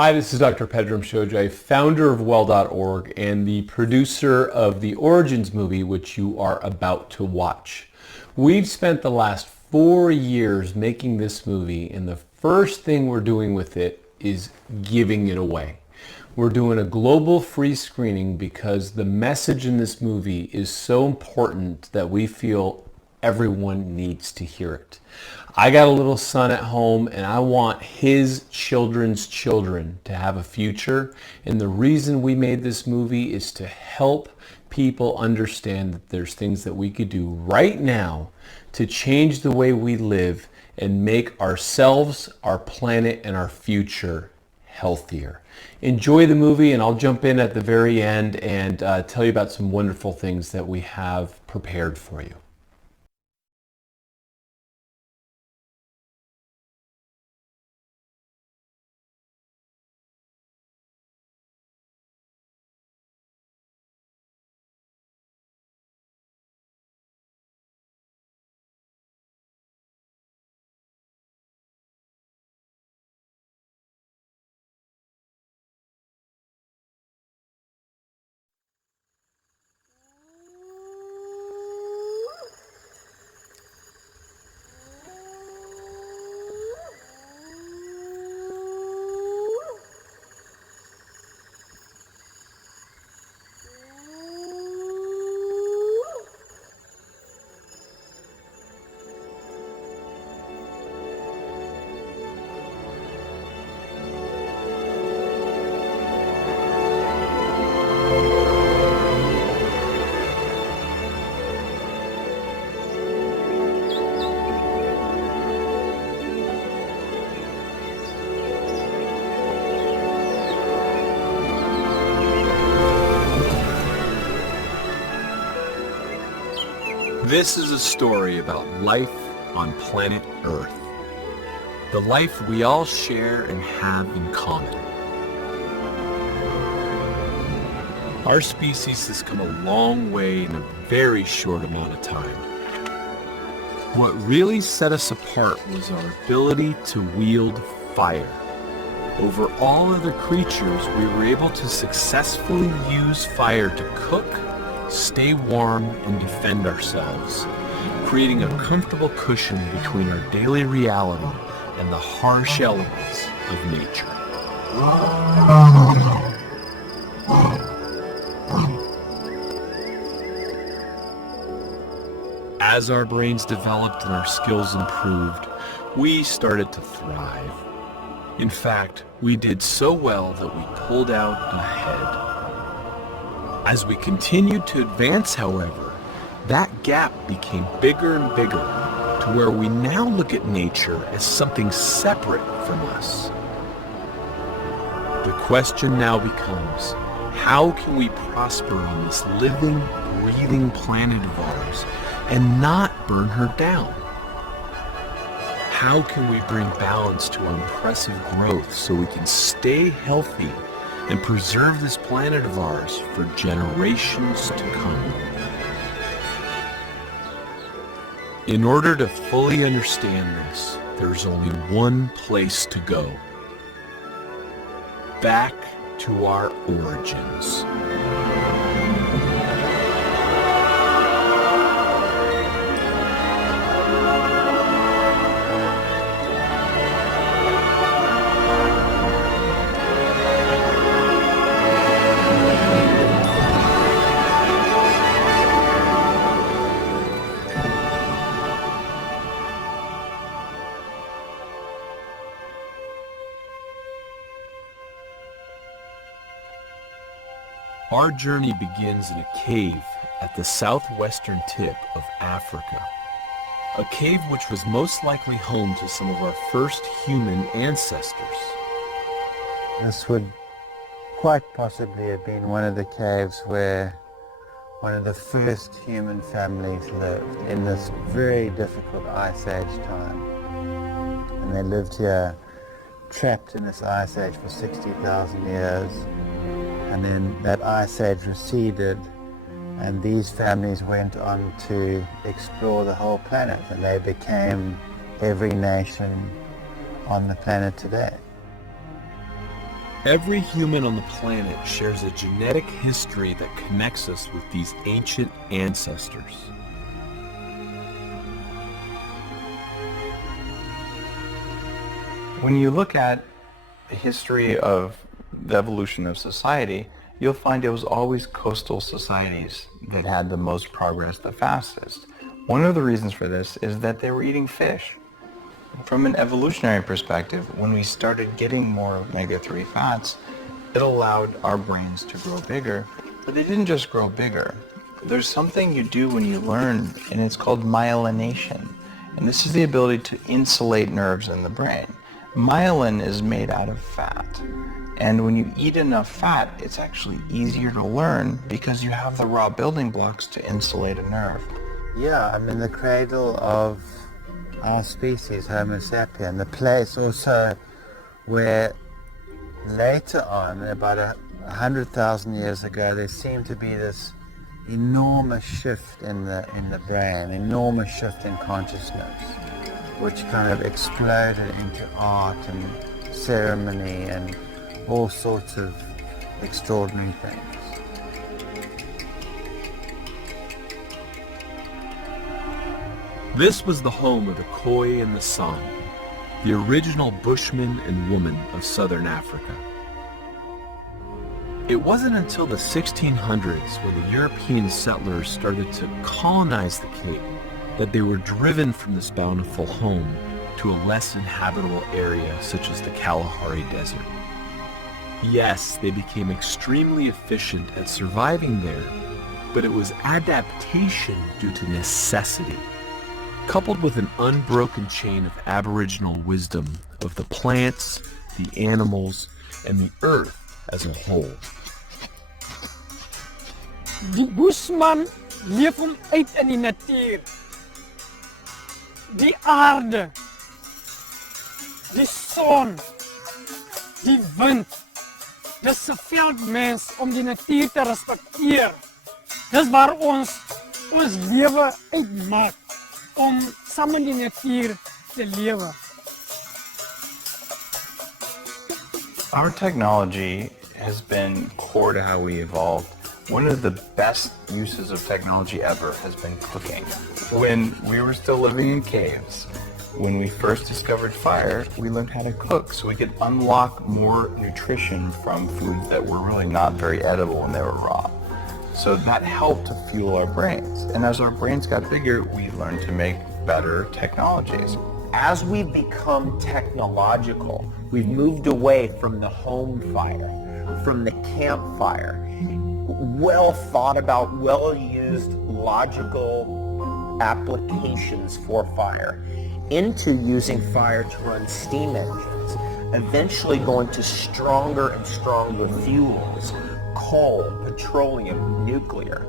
Hi, this is Dr. Pedram Shojai, founder of well.org and the producer of the Origins movie, which you are about to watch. We've spent the last 4 years making this movie, and the first thing we're doing with it is giving it away. We're doing a global free screening because the message in this movie is so important that we feel everyone needs to hear it. I got a little son at home and I want his children's children to have a future. And the reason we made this movie is to help people understand that there's things that we could do right now to change the way we live and make ourselves, our planet, and our future healthier. Enjoy the movie, and I'll jump in at the very end and tell you about some wonderful things that we have prepared for you. This is a story about life on planet Earth. The life we all share and have in common. Our species has come a long way in a very short amount of time. What really set us apart was our ability to wield fire. Over all other creatures, we were able to successfully use fire to cook, stay warm, and defend ourselves, creating a comfortable cushion between our daily reality and the harsh elements of nature. As our brains developed and our skills improved, we started to thrive. In fact, we did so well that we pulled out ahead. As we continued to advance, however, that gap became bigger and bigger to where we now look at nature as something separate from us. The question now becomes, how can we prosper on this living, breathing planet of ours and not burn her down? How can we bring balance to our impressive growth so we can stay healthy and preserve this planet of ours for generations to come? In order to fully understand this, there's only one place to go. Back to our origins. Our journey begins in a cave at the southwestern tip of Africa. A cave which was most likely home to some of our first human ancestors. This would quite possibly have been one of the caves where one of the first human families lived in this very difficult Ice Age time. And they lived here trapped in this Ice Age for 60,000 years. And then that Ice Age receded, and these families went on to explore the whole planet, and they became every nation on the planet today. Every human on the planet shares a genetic history that connects us with these ancient ancestors. When you look at the history of the evolution of society, you'll find it was always coastal societies that had the most progress the fastest. One of the reasons for this is that they were eating fish. From an evolutionary perspective, when we started getting more omega-3 fats, it allowed our brains to grow bigger, but they didn't just grow bigger. There's something you do when you learn, and it's called myelination. And this is the ability to insulate nerves in the brain. Myelin is made out of fat. And when you eat enough fat, it's actually easier to learn because you have the raw building blocks to insulate a nerve. Yeah, I'm in the cradle of our species, Homo sapien, the place also where later on, about 100,000 years ago, there seemed to be this enormous shift in the brain, enormous shift in consciousness, which kind of exploded into art and ceremony and all sorts of extraordinary things. This was the home of the Khoi and the San, the original Bushmen and women of southern Africa. It wasn't until the 1600s when the European settlers started to colonize the Cape that they were driven from this bountiful home to a less inhabitable area such as the Kalahari Desert. Yes, they became extremely efficient at surviving there, but it was adaptation due to necessity, coupled with an unbroken chain of Aboriginal wisdom of the plants, the animals, and the earth as a whole. Die Bushman leef hom uit in die natuur. Die aarde, die son, die wind. Dis 'n veldmens om die natuur te respekteer. Dis waar ons lewe uitmaak om saam met die natuur te lewe. Our technology has been core to how we evolved. One of the best uses of technology ever has been cooking. When we were still living in caves, when we first discovered fire, we learned how to cook so we could unlock more nutrition from foods that were really not very edible when they were raw. So that helped to fuel our brains. And as our brains got bigger, we learned to make better technologies. As we've become technological, we've moved away from the home fire, from the campfire, well thought about, well used logical applications for fire, into using fire to run steam engines, eventually going to stronger and stronger fuels, coal, petroleum, nuclear.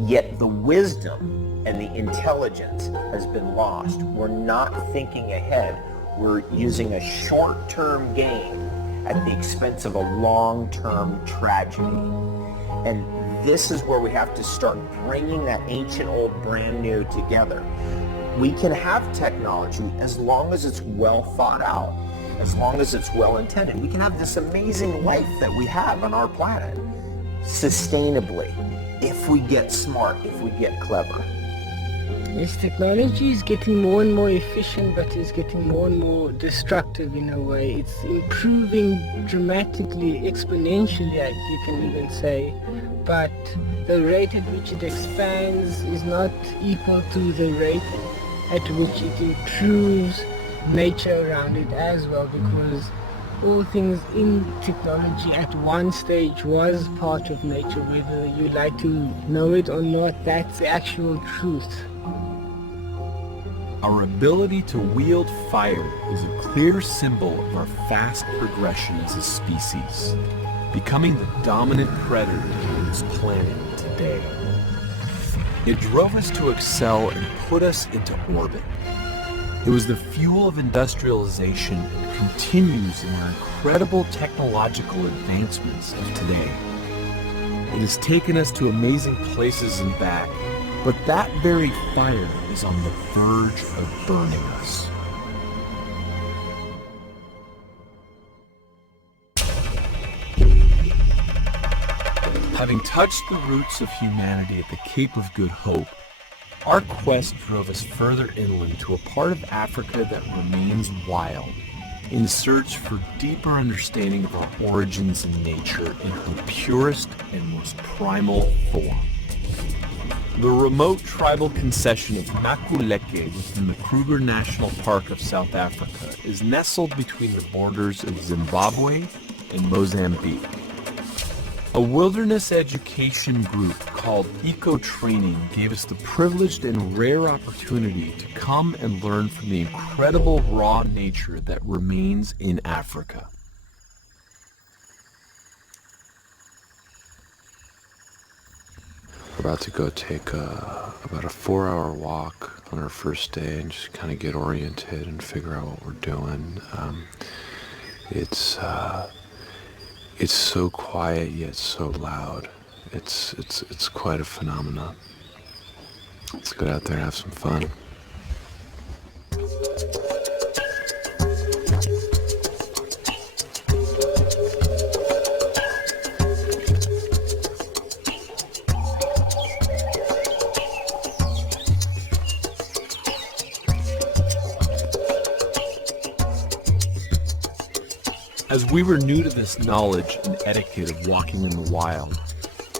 Yet the wisdom and the intelligence has been lost. We're not thinking ahead. We're using a short-term gain at the expense of a long-term tragedy. And this is where we have to start bringing that ancient old brand new together. We can have technology as long as it's well thought out, as long as it's well intended. We can have this amazing life that we have on our planet sustainably if we get smart, if we get clever. Yes, technology is getting more and more efficient, but it's getting more and more destructive in a way. It's improving dramatically, exponentially, you can even say, but the rate at which it expands is not equal to the rate at which it improves nature around it as well, because all things in technology at one stage was part of nature. Whether you like to know it or not, that's the actual truth. Our ability to wield fire is a clear symbol of our fast progression as a species, becoming the dominant predator on this planet today. It drove us to excel and put us into orbit. It was the fuel of industrialization and continues in our incredible technological advancements of today. It has taken us to amazing places and back, but that very fire is on the verge of burning us. Having touched the roots of humanity at the Cape of Good Hope, our quest drove us further inland to a part of Africa that remains wild, in search for deeper understanding of our origins in nature in her purest and most primal form. The remote tribal concession of Nakuleke within the Kruger National Park of South Africa is nestled between the borders of Zimbabwe and Mozambique. A wilderness education group called Eco Training gave us the privileged and rare opportunity to come and learn from the incredible raw nature that remains in Africa. We're about to go take about a 4-hour walk on our first day and just kind of get oriented and figure out what we're doing. It's so quiet yet so loud. It's quite a phenomenon. Let's get out there and have some fun. As we were new to this knowledge and etiquette of walking in the wild,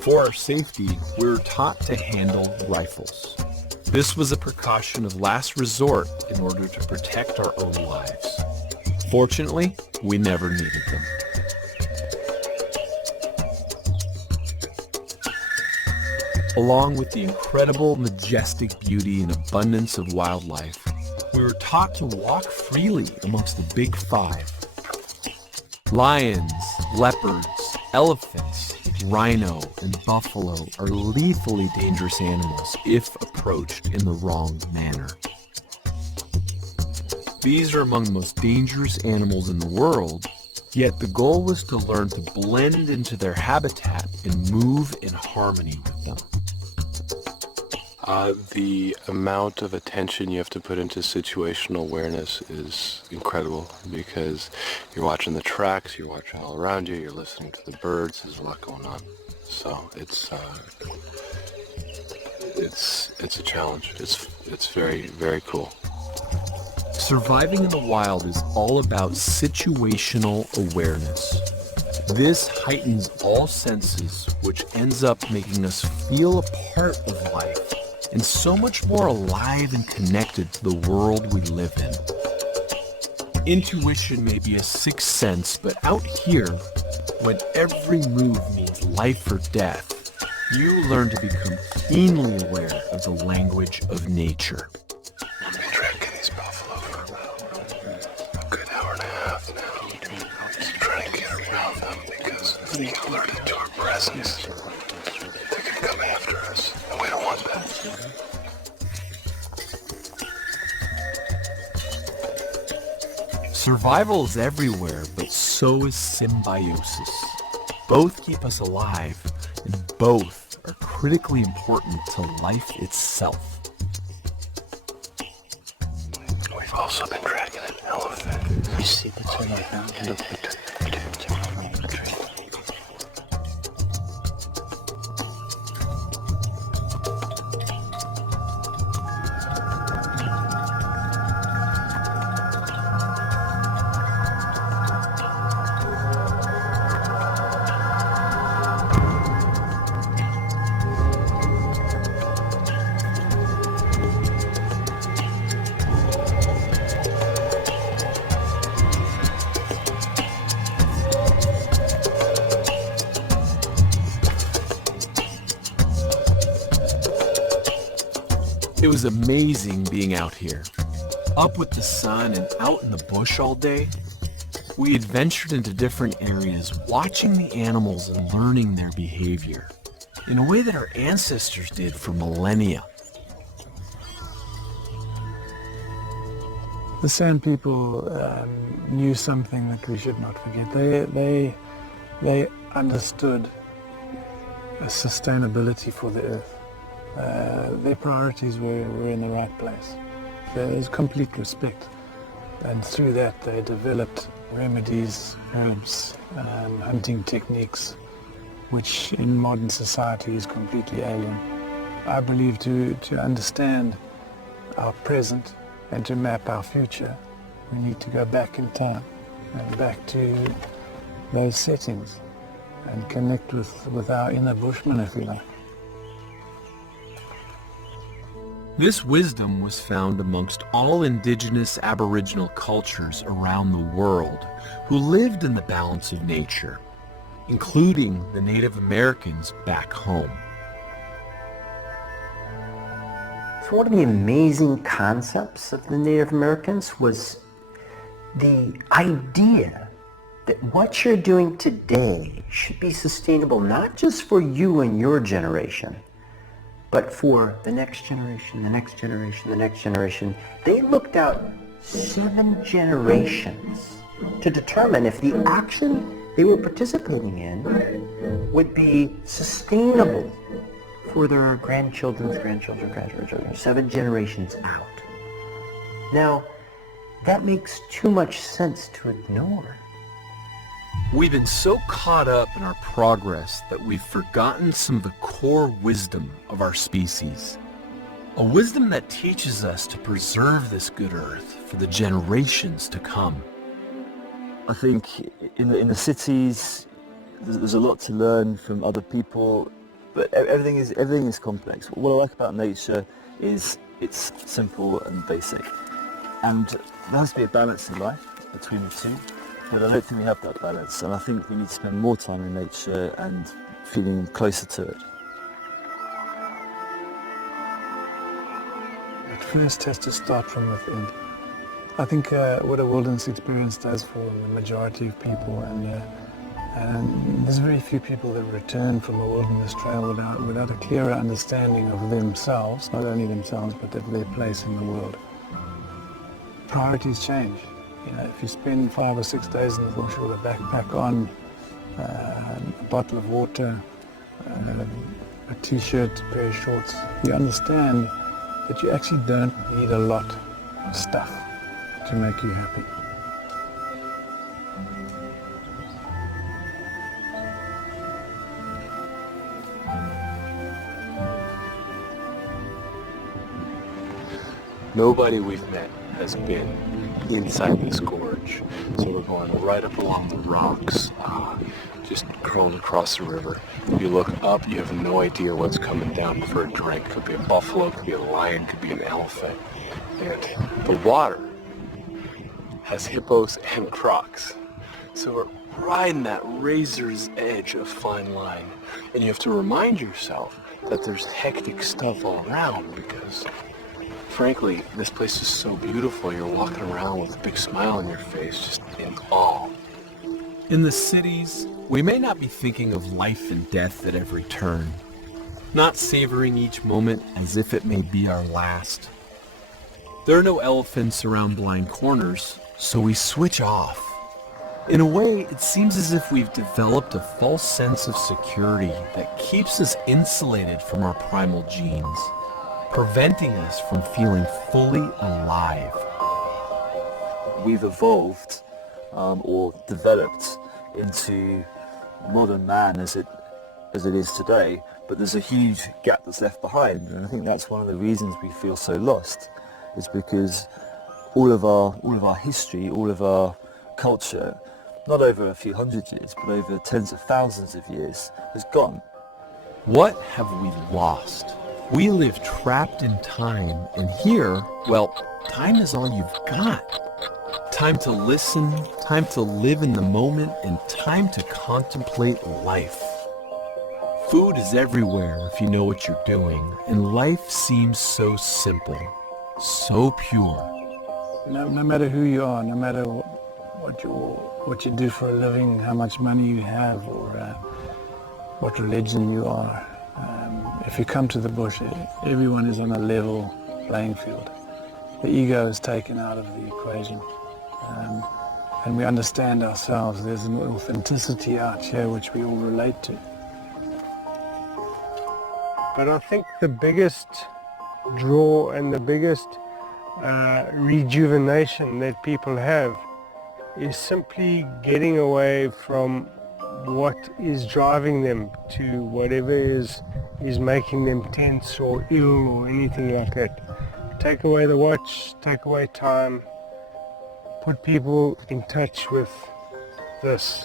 for our safety, we were taught to handle rifles. This was a precaution of last resort in order to protect our own lives. Fortunately, we never needed them. Along with the incredible, majestic beauty and abundance of wildlife, we were taught to walk freely amongst the big five. Lions, leopards, elephants, rhino, and buffalo are lethally dangerous animals if approached in the wrong manner. These are among the most dangerous animals in the world, yet the goal was to learn to blend into their habitat and move in harmony with them. The amount of attention you have to put into situational awareness is incredible because you're watching the tracks, you're watching all around you, you're listening to the birds, there's a lot going on. So it's a challenge. It's very, very cool. Surviving in the wild is all about situational awareness. This heightens all senses, which ends up making us feel a part of life and so much more alive and connected to the world we live in. Intuition may be a sixth sense, but out here, when every move means life or death, you learn to become keenly aware of the language of nature. I've been tracking these buffalo for about a good hour and a half now. Just trying to get around them because they alerted to our presence. They're gonna come after us, and we don't want that. Survival is everywhere, but so is symbiosis. Both keep us alive, and both are critically important to life itself. We've also been tracking an elephant. You see the two right now? Look, It was amazing being out here. Up with the sun and out in the bush all day. We adventured into different areas, watching the animals and learning their behavior in a way that our ancestors did for millennia. The Sand People knew something that we should not forget. They understood sustainability for the earth. Their priorities were in the right place. There's complete respect, and through that they developed remedies, herbs, hunting techniques, which in modern society is completely alien. I believe to understand our present and to map our future, we need to go back in time and back to those settings and connect with our inner Bushman, if you like. This wisdom was found amongst all indigenous Aboriginal cultures around the world who lived in the balance of nature, including the Native Americans back home. So one of the amazing concepts of the Native Americans was the idea that what you're doing today should be sustainable not just for you and your generation, but for the next generation, the next generation, the next generation. They looked out 7 generations to determine if the action they were participating in would be sustainable for their grandchildren's grandchildren, 7 generations out. Now, that makes too much sense to ignore. We've been so caught up in our progress that we've forgotten some of the core wisdom of our species. A wisdom that teaches us to preserve this good earth for the generations to come. I think in the cities, there's a lot to learn from other people, but everything is complex. What I like about nature is it's simple and basic, and there has to be a balance in life between the two. But I don't think we have that balance, and I think we need to spend more time in nature and feeling closer to it. It first has to start from within. I think what a wilderness experience does for the majority of people, and there's very few people that return from a wilderness trail without a clearer understanding of themselves, not only themselves, but of their place in the world. Priorities change. You know, if you spend 5 or 6 days in the bush with a backpack on, a bottle of water, a t-shirt, a pair of shorts, you understand that you actually don't need a lot of stuff to make you happy. Nobody we've met has been inside this gorge. So we're going right up along the rocks, just crawling across the river. If you look up, you have no idea what's coming down for a drink. Could be a buffalo, could be a lion, could be an elephant. And the water has hippos and crocs. So we're riding that razor's edge of fine line. And you have to remind yourself that there's hectic stuff all around because frankly, this place is so beautiful. You're walking around with a big smile on your face, just in awe. In the cities, we may not be thinking of life and death at every turn, not savoring each moment as if it may be our last. There are no elephants around blind corners, so we switch off. In a way, it seems as if we've developed a false sense of security that keeps us insulated from our primal genes, preventing us from feeling fully alive. We've evolved or developed into modern man as it is today, but there's a huge gap that's left behind, and I think that's one of the reasons we feel so lost, is because all of our history, all of our culture, not over a few hundred years, but over tens of thousands of years, has gone. What have we lost? We live trapped in time, and here, well, time is all you've got. Time to listen, time to live in the moment, and time to contemplate life. Food is everywhere if you know what you're doing, and life seems so simple, so pure. No matter who you are, no matter what you do for a living, how much money you have, or what religion you are, if you come to the bush, everyone is on a level playing field. The ego is taken out of the equation, and we understand ourselves. There's an authenticity out here which we all relate to. But I think the biggest draw and the biggest rejuvenation that people have is simply getting away from what is driving them to whatever is making them tense or ill or anything like that. Take away the watch, take away time, put people in touch with this.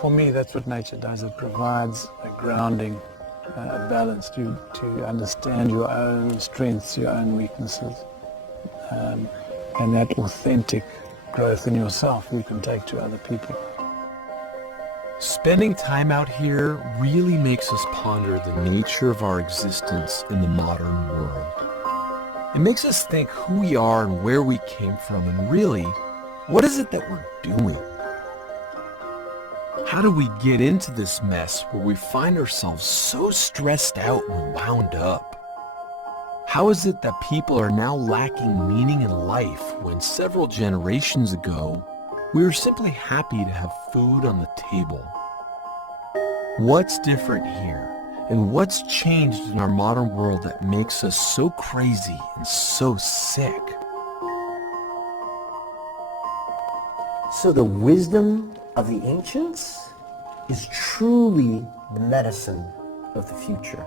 For me, that's what nature does. It provides a grounding, a balance to understand your own strengths, your own weaknesses, and that authentic growth in yourself you can take to other people. Spending time out here really makes us ponder the nature of our existence in the modern world. It makes us think who we are and where we came from, and really, what is it that we're doing? How do we get into this mess where we find ourselves so stressed out and wound up? How is it that people are now lacking meaning in life when several generations ago, we were simply happy to have food on the table? What's different here? And what's changed in our modern world that makes us so crazy and so sick? So the wisdom of the ancients is truly the medicine of the future.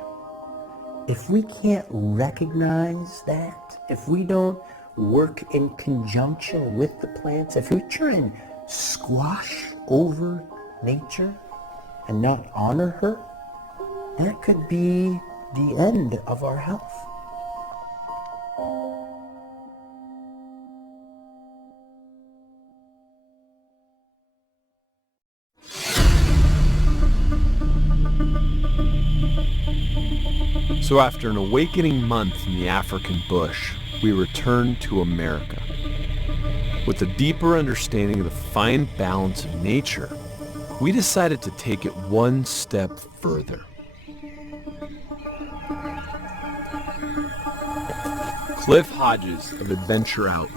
If we can't recognize that, if we don't work in conjunction with the plants, if we try and squash over nature and not honor her, that could be the end of our health. So after an awakening month in the African bush, we returned to America. With a deeper understanding of the fine balance of nature, we decided to take it one step further. Cliff Hodges of Adventure Out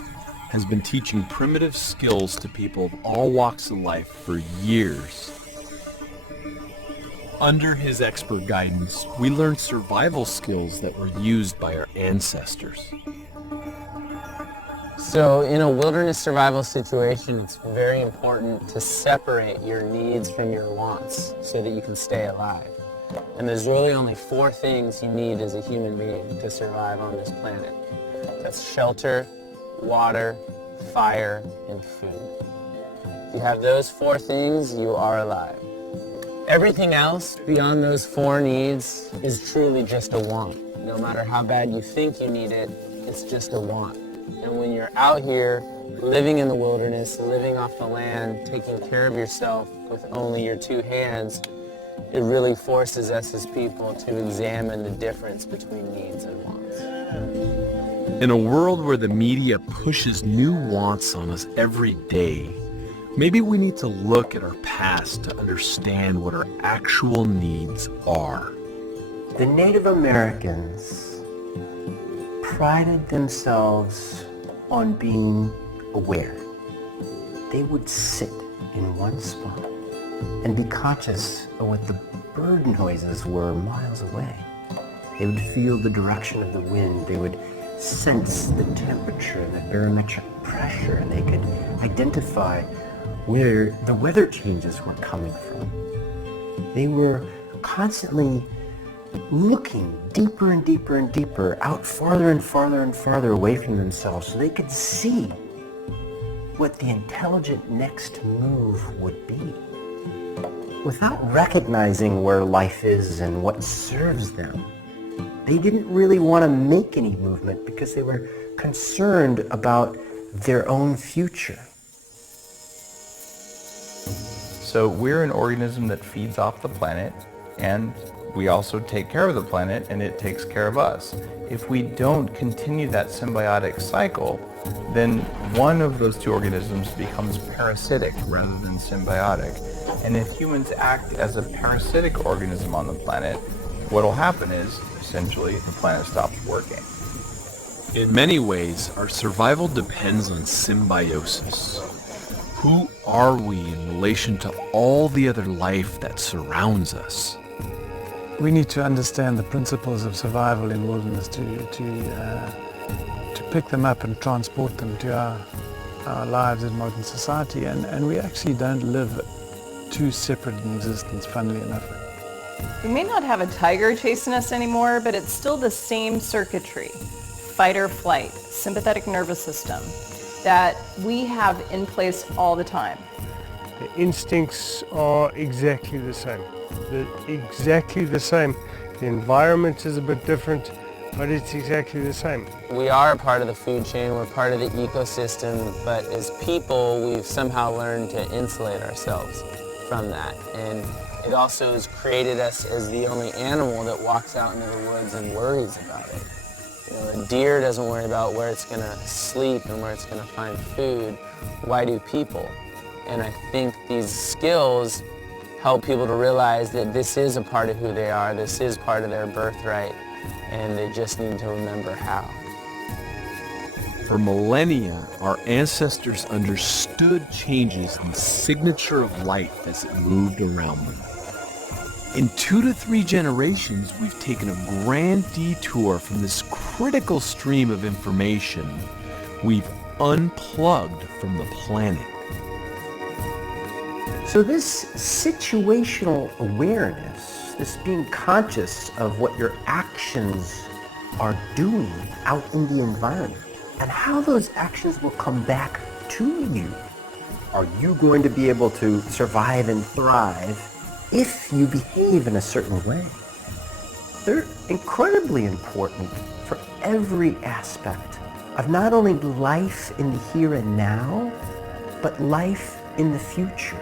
has been teaching primitive skills to people of all walks of life for years. Under his expert guidance, we learned survival skills that were used by our ancestors. So in a wilderness survival situation, it's very important to separate your needs from your wants so that you can stay alive. And there's really only 4 things you need as a human being to survive on this planet. That's shelter, water, fire, and food. If you have those 4 things, you are alive. Everything else beyond those 4 needs is truly just a want. No matter how bad you think you need it, it's just a want. And when you're out here, living in the wilderness, living off the land, taking care of yourself with only your 2 hands, it really forces us as people to examine the difference between needs and wants. In a world where the media pushes new wants on us every day, maybe we need to look at our past to understand what our actual needs are. The Native Americans prided themselves on being aware. They would sit in one spot and be conscious of what the bird noises were miles away. They would feel the direction of the wind. They would sense the temperature, the barometric pressure, and they could identify where the weather changes were coming from. They were constantly looking deeper and deeper and deeper, out farther and farther and farther away from themselves so they could see what the intelligent next move would be. Without recognizing where life is and what serves them, they didn't really want to make any movement because they were concerned about their own future. So we're an organism that feeds off the planet, and we also take care of the planet, and it takes care of us. If we don't continue that symbiotic cycle, then one of those 2 organisms becomes parasitic rather than symbiotic. And if humans act as a parasitic organism on the planet, what will happen is, essentially, the planet stops working. In many ways, our survival depends on symbiosis. Who are we in relation to all the other life that surrounds us? We need to understand the principles of survival in wilderness to pick them up and transport them to our our lives in modern society, and we actually don't live two separate in existence, funnily enough. We may not have a tiger chasing us anymore, but it's still the same circuitry, fight or flight, sympathetic nervous system, that we have in place all the time. The instincts are exactly the same. They're exactly the same. The environment is a bit different, but it's exactly the same. We are a part of the food chain, we're part of the ecosystem, but as people, we've somehow learned to insulate ourselves from that. And it also has created us as the only animal that walks out into the woods and worries about it. You know, a deer doesn't worry about where it's going to sleep and where it's going to find food. Why do people? And I think these skills help people to realize that this is a part of who they are, this is part of their birthright, and they just need to remember how. For millennia, our ancestors understood changes in the signature of life as it moved around them. In 2 to 3 generations, we've taken a grand detour from this critical stream of information. We've unplugged from the planet. So this situational awareness, this being conscious of what your actions are doing out in the environment and how those actions will come back to you. Are you going to be able to survive and thrive if you behave in a certain way? They're incredibly important for every aspect of not only life in the here and now, but life in the future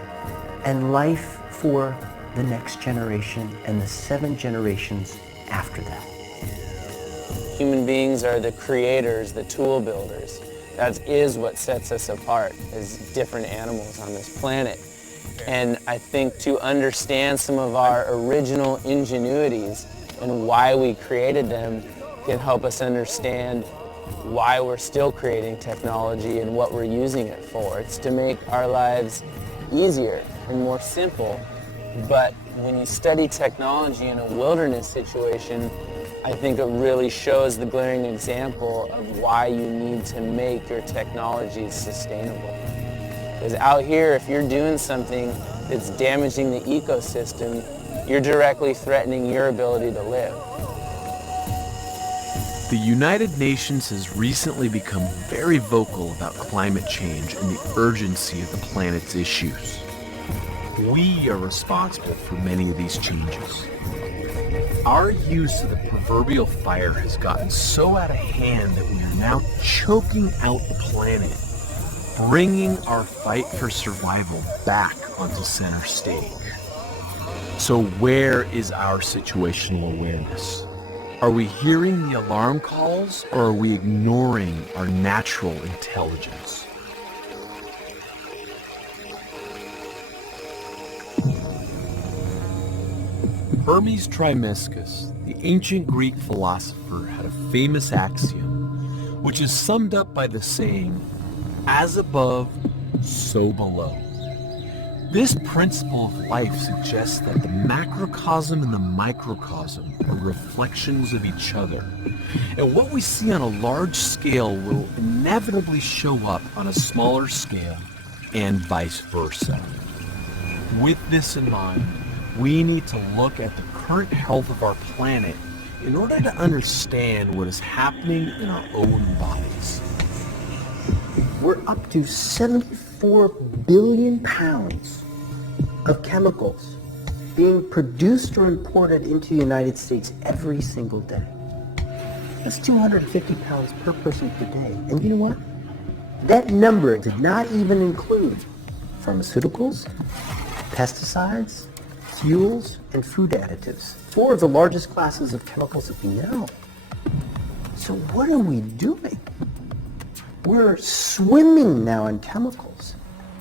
and life for the next generation and the 7 generations after that. Human beings are the creators, the tool builders. That is what sets us apart as different animals on this planet. And I think to understand some of our original ingenuities and why we created them can help us understand why we're still creating technology and what we're using it for. It's to make our lives easier and more simple. But when you study technology in a wilderness situation, I think it really shows the glaring example of why you need to make your technologies sustainable. Because out here, if you're doing something that's damaging the ecosystem, you're directly threatening your ability to live. The United Nations has recently become very vocal about climate change and the urgency of the planet's issues. We are responsible for many of these changes. Our use of the proverbial fire has gotten so out of hand that we are now choking out the planet, bringing our fight for survival back onto center stage. So where is our situational awareness? Are we hearing the alarm calls, or are we ignoring our natural intelligence? Hermes Trismegistus, the ancient Greek philosopher, had a famous axiom, which is summed up by the saying, "As above, so below." This principle of life suggests that the macrocosm and the microcosm are reflections of each other, and what we see on a large scale will inevitably show up on a smaller scale, and vice versa. With this in mind, we need to look at the current health of our planet in order to understand what is happening in our own bodies. We're up to 74 billion pounds of chemicals being produced or imported into the United States every single day. That's 250 pounds per person per day. And you know what? That number did not even include pharmaceuticals, pesticides, fuels, and food additives. 4 of the largest classes of chemicals that we know. So what are we doing? We're swimming now in chemicals.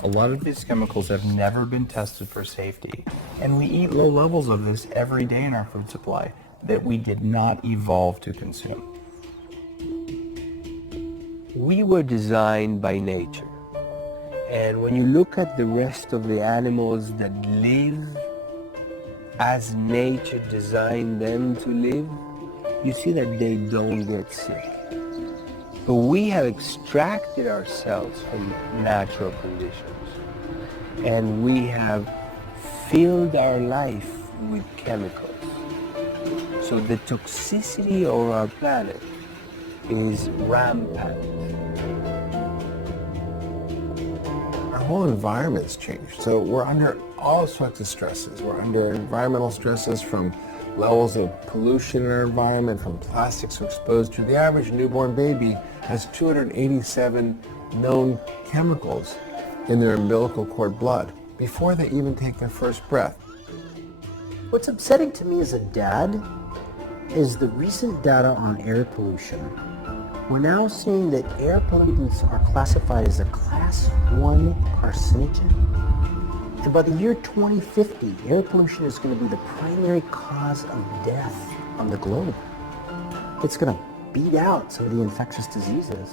A lot of these chemicals have never been tested for safety, and we eat low levels of this every day in our food supply that we did not evolve to consume. We were designed by nature, and when you look at the rest of the animals that live as nature designed them to live, you see that they don't get sick. But we have extracted ourselves from natural conditions, and we have filled our life with chemicals. So the toxicity of our planet is rampant. Our whole environment's changed. So we're under all sorts of stresses. We're under environmental stresses from levels of pollution in our environment, from plastics we're exposed to. The average newborn baby has 287 known chemicals in their umbilical cord blood before they even take their first breath. What's upsetting to me as a dad is the recent data on air pollution. We're now seeing that air pollutants are classified as a class 1 carcinogen. And by the year 2050, air pollution is going to be the primary cause of death on the globe. It's going to beat out some of the infectious diseases.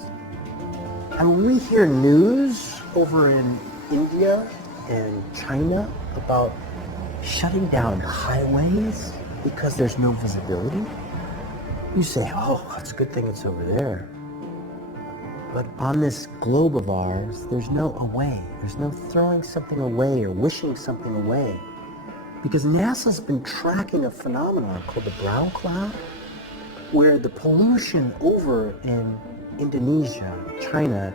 And when we hear news over in India and China about shutting down highways because there's no visibility, you say, oh, it's a good thing it's over there. But on this globe of ours, there's no away. There's no throwing something away or wishing something away. Because NASA's been tracking a phenomenon called the brown cloud, where the pollution over in Indonesia, China,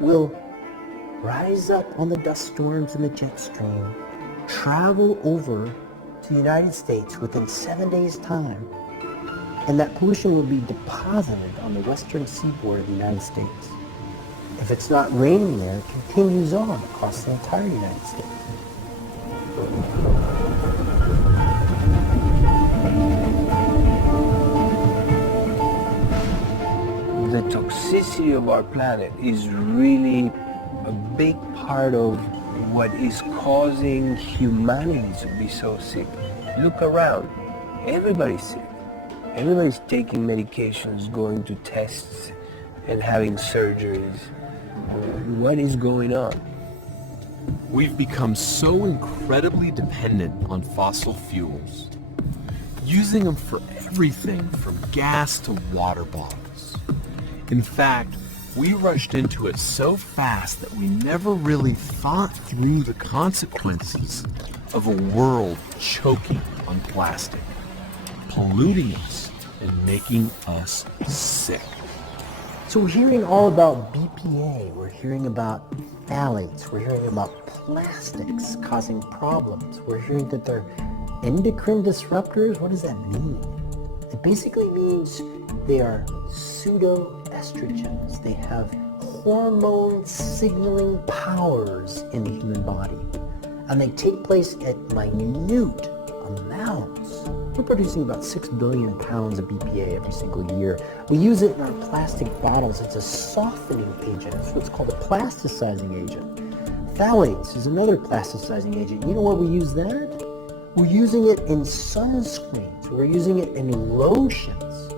will rise up on the dust storms in the jet stream, travel over to the United States within 7 days' time, and that pollution will be deposited on the western seaboard of the United States. If it's not raining there, it continues on across the entire United States. The toxicity of our planet is really a big part of what is causing humanity to be so sick. Look around. Everybody's sick. Everybody's taking medications, going to tests, and having surgeries. What is going on? We've become so incredibly dependent on fossil fuels, using them for everything from gas to water bottles. In fact, we rushed into it so fast that we never really thought through the consequences of a world choking on plastic, polluting us and making us sick. So we're hearing all about BPA, we're hearing about phthalates, we're hearing about plastics causing problems, we're hearing that they're endocrine disruptors. What does that mean? It basically means they are pseudoestrogens. They have hormone signaling powers in the human body, and they take place at minute amounts. We're producing about 6 billion pounds of BPA every single year. We use it in our plastic bottles. It's a softening agent. It's what's called a plasticizing agent. Phthalates is another plasticizing agent. You know where we use that? We're using it in sunscreens. We're using it in lotions.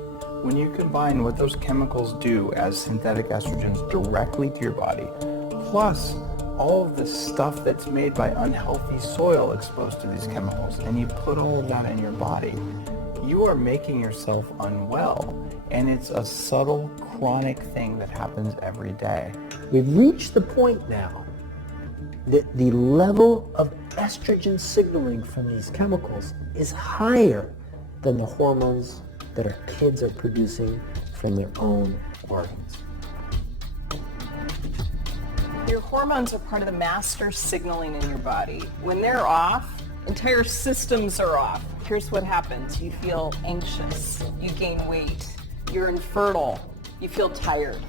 When you combine what those chemicals do as synthetic estrogens directly to your body, plus all of the stuff that's made by unhealthy soil exposed to these chemicals, and you put all of that in your body, you are making yourself unwell. And it's a subtle, chronic thing that happens every day. We've reached the point now that the level of estrogen signaling from these chemicals is higher than the hormones that our kids are producing from their own organs. Your hormones are part of the master signaling in your body. When they're off, entire systems are off. Here's what happens. You feel anxious. You gain weight. You're infertile. You feel tired.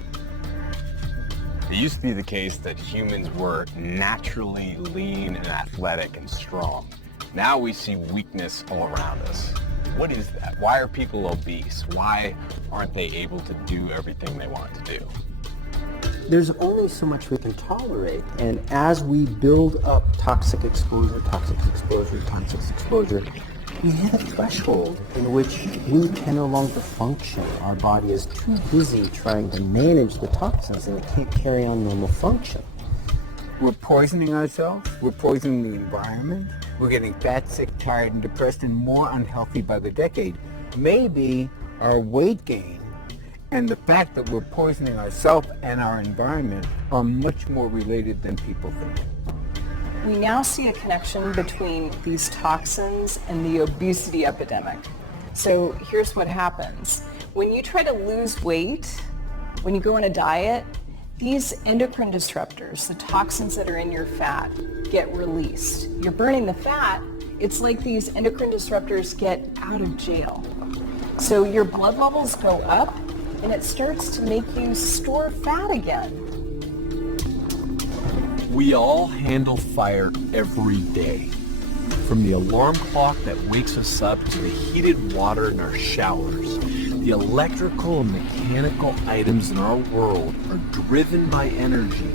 It used to be the case that humans were naturally lean and athletic and strong. Now we see weakness all around us. What is that? Why are people obese? Why aren't they able to do everything they want to do? There's only so much we can tolerate, and as we build up toxic exposure, we hit a threshold in which we can no longer function. Our body is too busy trying to manage the toxins, and it can't carry on normal function. We're poisoning ourselves, we're poisoning the environment, we're getting fat, sick, tired, and depressed, and more unhealthy by the decade. Maybe our weight gain And the fact that we're poisoning ourselves and our environment are much more related than people think. We now see a connection between these toxins and the obesity epidemic. So here's what happens. When you try to lose weight, when you go on a diet, these endocrine disruptors, the toxins that are in your fat, get released. You're burning the fat. It's like these endocrine disruptors get out of jail. So your blood levels go up, and it starts to make you store fat again. We all handle fire every day. From the alarm clock that wakes us up to the heated water in our showers, the electrical and mechanical items in our world are driven by energy.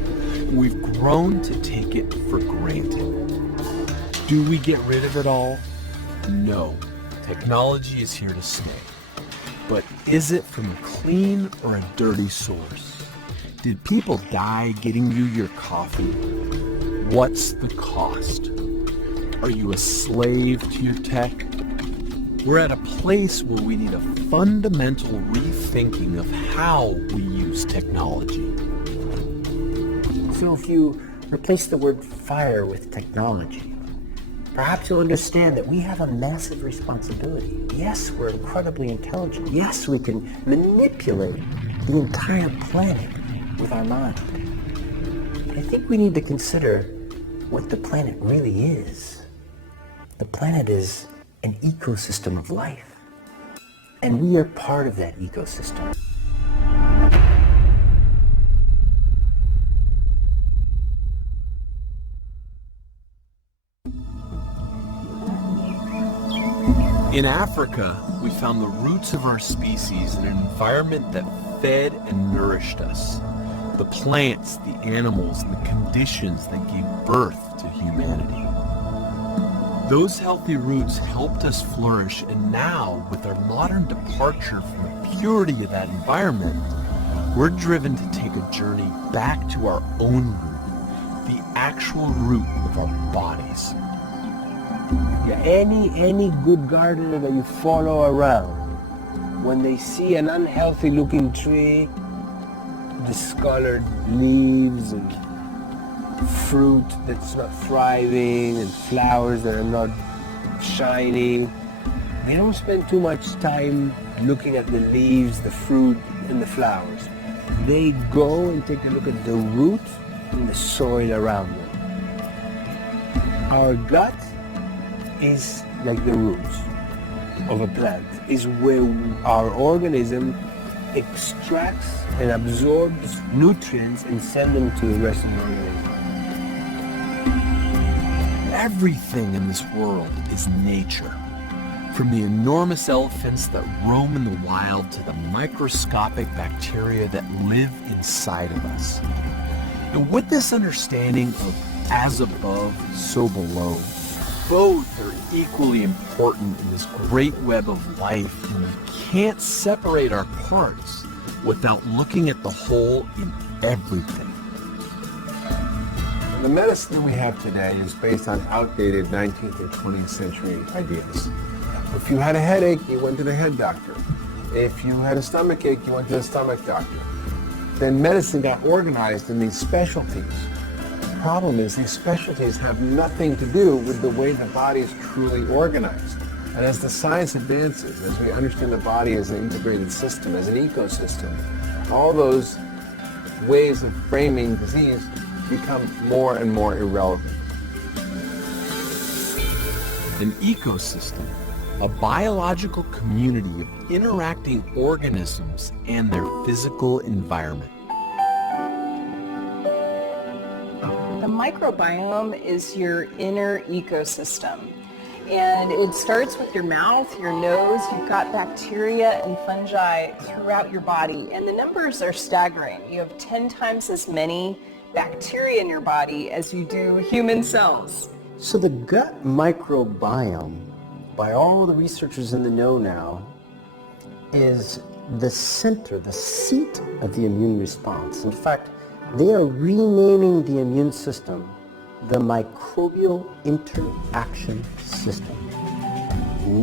We've grown to take it for granted. Do we get rid of it all? No. Technology is here to stay. But is it from a clean or a dirty source? Did people die getting you your coffee? What's the cost? Are you a slave to your tech? We're at a place where we need a fundamental rethinking of how we use technology. So if you replace the word fire with technology, perhaps you'll understand that we have a massive responsibility. Yes, we're incredibly intelligent. Yes, we can manipulate the entire planet with our mind. But I think we need to consider what the planet really is. The planet is an ecosystem of life, and we are part of that ecosystem. In Africa, we found the roots of our species in an environment that fed and nourished us. The plants, the animals, and the conditions that gave birth to humanity. Those healthy roots helped us flourish, and now, with our modern departure from the purity of that environment, we're driven to take a journey back to our own root, the actual root of our bodies. Yeah, any good gardener that you follow around, when they see an unhealthy looking tree, discolored leaves and fruit that's not thriving and flowers that are not shining, they don't spend too much time looking at the leaves, the fruit, and the flowers. They go and take a look at the root and the soil around them. Our gut is like the roots of a plant, is where our organism extracts and absorbs nutrients and send them to the rest of the organism. Everything in this world is nature. From the enormous elephants that roam in the wild to the microscopic bacteria that live inside of us. And with this understanding of as above, so below, both are equally important in this great web of life, and we can't separate our parts without looking at the whole in everything. The medicine we have today is based on outdated 19th and 20th century ideas. If you had a headache, you went to the head doctor. If you had a stomach ache, you went to the stomach doctor. Then medicine got organized in these specialties. The problem is these specialties have nothing to do with the way the body is truly organized. And as the science advances, as we understand the body as an integrated system, as an ecosystem, all those ways of framing disease become more and more irrelevant. An ecosystem, a biological community of interacting organisms and their physical environment. The microbiome is your inner ecosystem. And it starts with your mouth, your nose. You've got bacteria and fungi throughout your body. And the numbers are staggering. You have 10 times as many bacteria in your body as you do human cells. So the gut microbiome, by all the researchers in the know now, is the center, the seat of the immune response. In fact, they are renaming the immune system the microbial interaction system.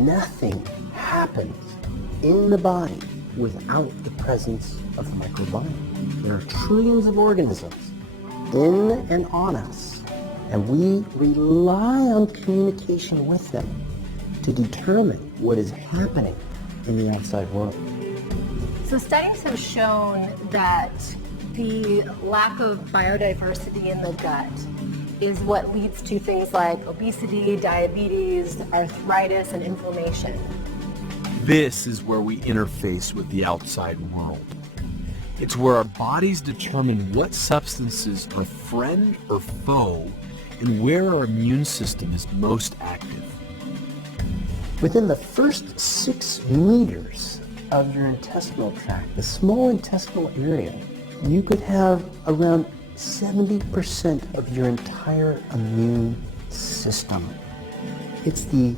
Nothing happens in the body without the presence of the microbiome. There are trillions of organisms in and on us, and we rely on communication with them to determine what is happening in the outside world. So studies have shown that the lack of biodiversity in the gut is what leads to things like obesity, diabetes, arthritis, and inflammation. This is where we interface with the outside world. It's where our bodies determine what substances are friend or foe and where our immune system is most active. Within the first 6 meters of your intestinal tract, the small intestinal area, you could have around 70% of your entire immune system. It's the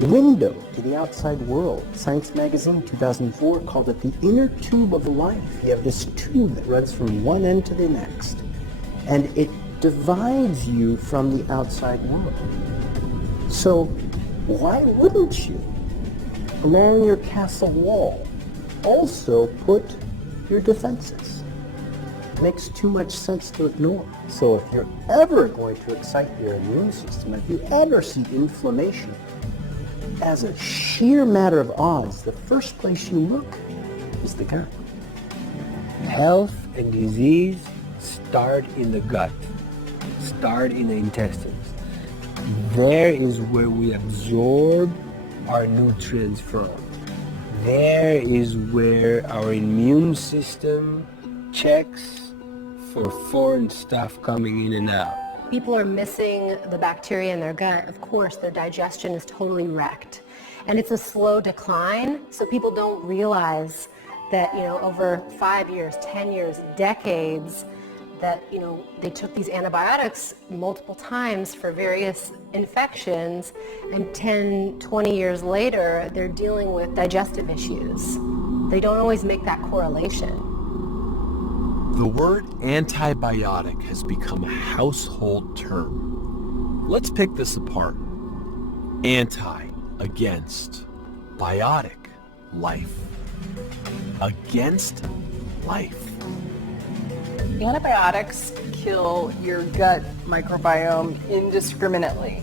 window to the outside world. Science Magazine 2004 called it the inner tube of life. You have this tube that runs from one end to the next, and it divides you from the outside world. So why wouldn't you, along your castle wall, also put your defenses? It makes too much sense to ignore. So if you're ever going to excite your immune system, if you ever see inflammation, as a sheer matter of odds, the first place you look is the gut. Health and disease start in the gut, start in the intestines. There is where we absorb our nutrients from. There is where our immune system checks for foreign stuff coming in and out. People are missing the bacteria in their gut. Of course, their digestion is totally wrecked. And it's a slow decline, so people don't realize that, over 5 years, 10 years, decades, that, they took these antibiotics multiple times for various infections, and 10, 20 years later, they're dealing with digestive issues. They don't always make that correlation. The word antibiotic has become a household term. Let's pick this apart. Anti, against. Biotic, life. Against life. Antibiotics kill your gut microbiome indiscriminately.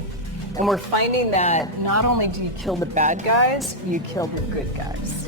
And we're finding that not only do you kill the bad guys, you kill the good guys.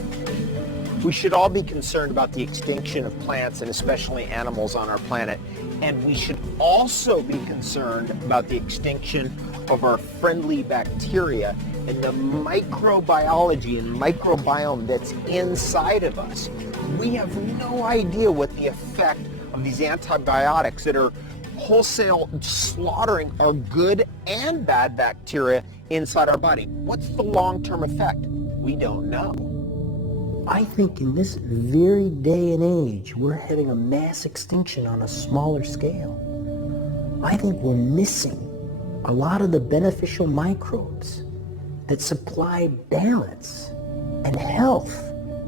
We should all be concerned about the extinction of plants and especially animals on our planet. And we should also be concerned about the extinction of our friendly bacteria and the microbiology and microbiome that's inside of us. We have no idea what the effect of these antibiotics that are wholesale slaughtering our good and bad bacteria inside our body. What's the long-term effect? We don't know. I think in this very day and age, we're having a mass extinction on a smaller scale. I think we're missing a lot of the beneficial microbes that supply balance and health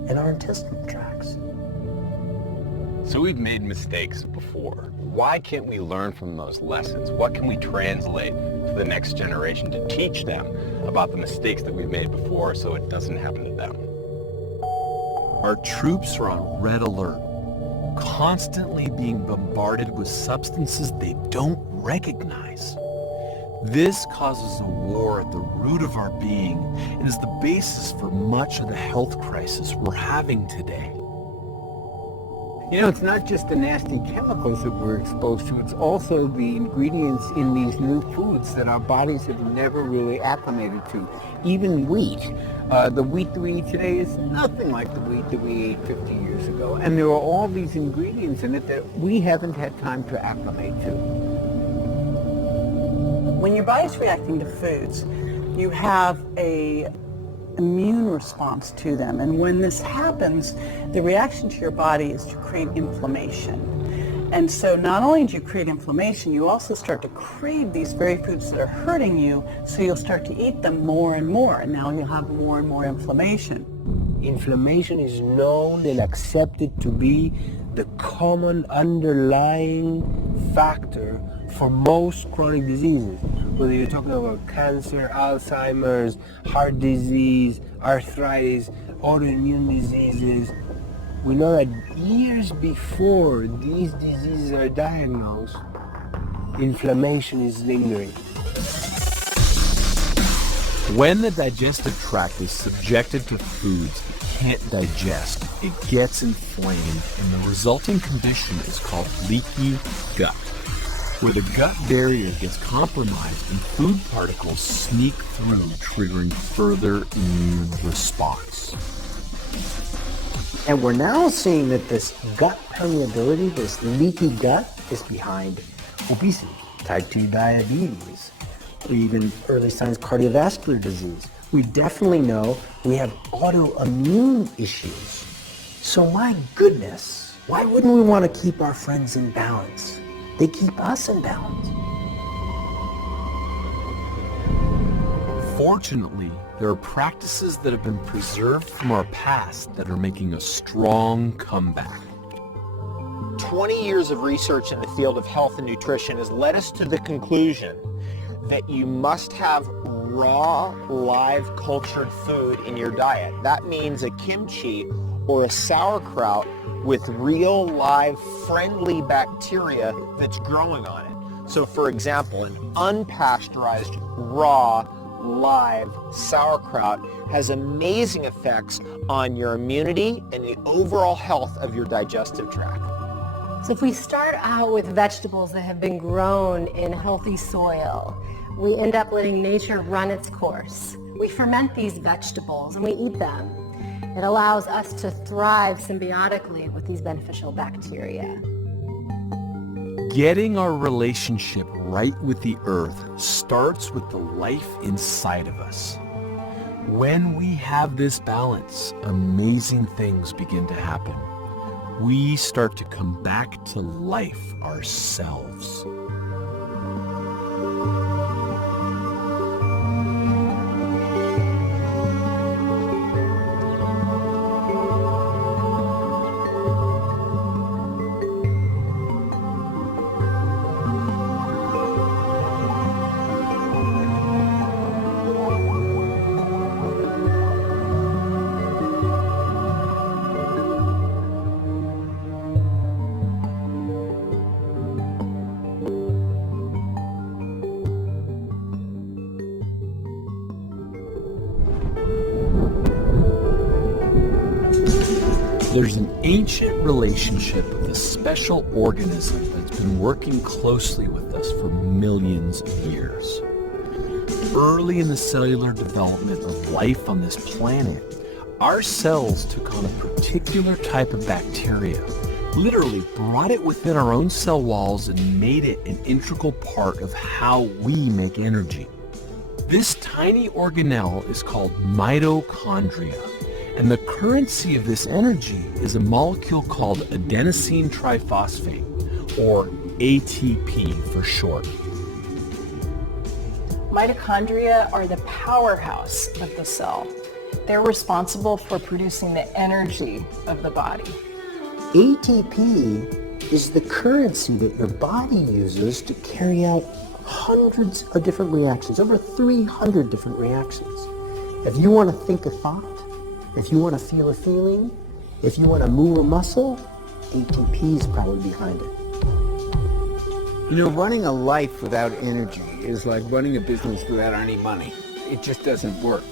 in our intestinal tracts. So we've made mistakes before. Why can't we learn from those lessons? What can we translate to the next generation to teach them about the mistakes that we've made before so it doesn't happen to them? Our troops are on red alert, constantly being bombarded with substances they don't recognize. This causes a war at the root of our being and is the basis for much of the health crisis we're having today. It's not just the nasty chemicals that we're exposed to, it's also the ingredients in these new foods that our bodies have never really acclimated to. Even wheat. The wheat that we eat today is nothing like the wheat that we ate 50 years ago. And there are all these ingredients in it that we haven't had time to acclimate to. When your body's reacting to foods, you have a immune response to them. And when this happens, the reaction to your body is to create inflammation. And so not only do you create inflammation, you also start to crave these very foods that are hurting you, so you'll start to eat them more and more, and now you'll have more and more inflammation. Inflammation is known and accepted to be the common underlying factor for most chronic diseases. Whether you're talking about cancer, Alzheimer's, heart disease, arthritis, autoimmune diseases, we know that years before these diseases are diagnosed, inflammation is lingering. When the digestive tract is subjected to foods it can't digest, it gets inflamed, and the resulting condition is called leaky gut, where the gut barrier gets compromised and food particles sneak through, triggering further immune response. And we're now seeing that this gut permeability, this leaky gut, is behind obesity, type 2 diabetes, or even early signs of cardiovascular disease. We definitely know we have autoimmune issues. So my goodness, why wouldn't we want to keep our friends in balance? They keep us in balance. Fortunately, there are practices that have been preserved from our past that are making a strong comeback. 20 years of research in the field of health and nutrition has led us to the conclusion that you must have raw, live, cultured food in your diet. That means a kimchi or a sauerkraut with real, live, friendly bacteria that's growing on it. So for example, an unpasteurized, raw, live sauerkraut has amazing effects on your immunity and the overall health of your digestive tract. So if we start out with vegetables that have been grown in healthy soil, we end up letting nature run its course. We ferment these vegetables and we eat them. It allows us to thrive symbiotically with these beneficial bacteria. Getting our relationship right with the earth starts with the life inside of us. When we have this balance, amazing things begin to happen. We start to come back to life ourselves. There's an ancient relationship with a special organism that's been working closely with us for millions of years. Early in the cellular development of life on this planet, our cells took on a particular type of bacteria, literally brought it within our own cell walls and made it an integral part of how we make energy. This tiny organelle is called mitochondria. And the currency of this energy is a molecule called adenosine triphosphate, or ATP for short. Mitochondria are the powerhouse of the cell. They're responsible for producing the energy of the body. ATP is the currency that your body uses to carry out hundreds of different reactions, over 300 different reactions. If you want to think a thought, if you want to feel a feeling, if you want to move a muscle, ATP is probably behind it. You know, running a life without energy is like running a business without any money. It just doesn't work.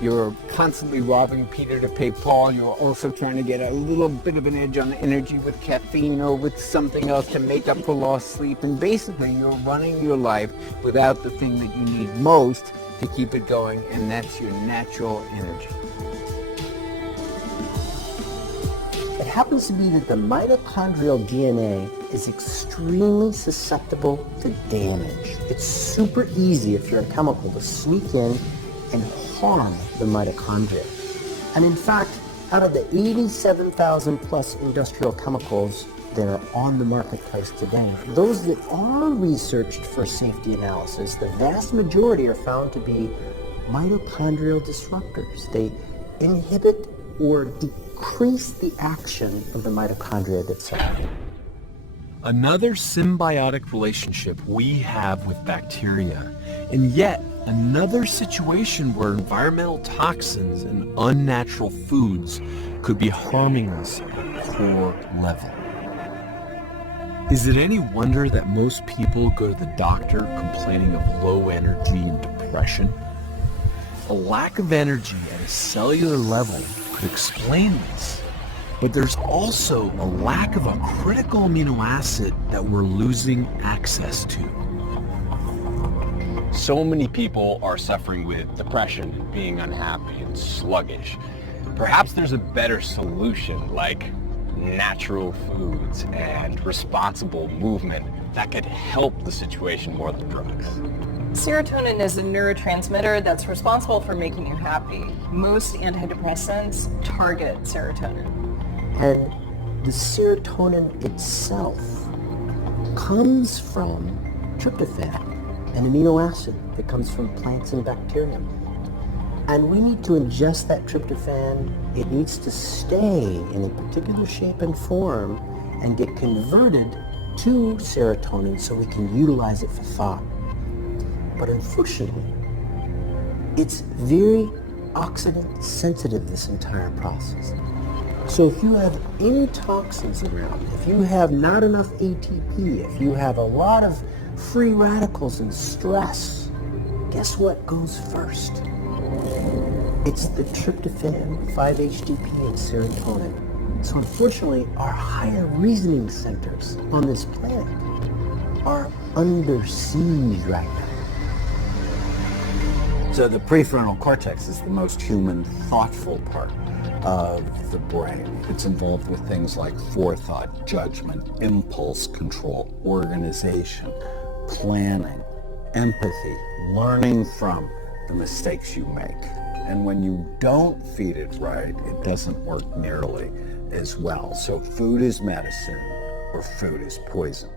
You're constantly robbing Peter to pay Paul. You're also trying to get a little bit of an edge on the energy with caffeine or with something else to make up for lost sleep. And basically, you're running your life without the thing that you need most to keep it going, and that's your natural energy. It happens to be that the mitochondrial DNA is extremely susceptible to damage. It's super easy if you're a chemical to sneak in and harm the mitochondria. And in fact, out of the 87,000 plus industrial chemicals that are on the marketplace today, those that are researched for safety analysis, the vast majority are found to be mitochondrial disruptors. They inhibit or decrease the action of the mitochondria itself. Another symbiotic relationship we have with bacteria And yet, another situation where environmental toxins and unnatural foods could be harming us at a core level. Is it any wonder that most people go to the doctor complaining of low energy and depression? A lack of energy at a cellular level could explain this, but there's also a lack of a critical amino acid that we're losing access to. So many people are suffering with depression and being unhappy and sluggish. Perhaps there's a better solution, like natural foods and responsible movement that could help the situation more than drugs. Serotonin is a neurotransmitter that's responsible for making you happy. Most antidepressants target serotonin. And the serotonin itself comes from tryptophan, an amino acid that comes from plants and bacteria. And we need to ingest that tryptophan. It needs to stay in a particular shape and form and get converted to serotonin so we can utilize it for thought. But unfortunately, it's very oxidant sensitive, this entire process. So if you have any toxins around, if you have not enough ATP, if you have a lot of free radicals and stress, guess what goes first? It's the tryptophan, 5-HTP, and serotonin. So unfortunately, our higher reasoning centers on this planet are under siege right now. So the prefrontal cortex is the most human, thoughtful part of the brain. It's involved with things like forethought, judgment, impulse control, organization, planning, empathy, learning from the mistakes you make. And when you don't feed it right, it doesn't work nearly as well. So food is medicine or food is poison.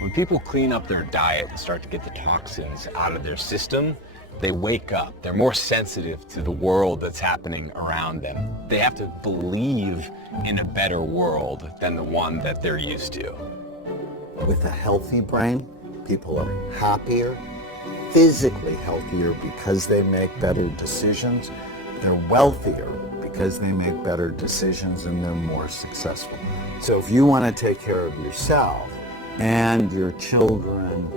When people clean up their diet and start to get the toxins out of their system, they wake up. They're more sensitive to the world that's happening around them. They have to believe in a better world than the one that they're used to. With a healthy brain, people are happier, physically healthier because they make better decisions. They're wealthier because they make better decisions and they're more successful. So if you want to take care of yourself and your children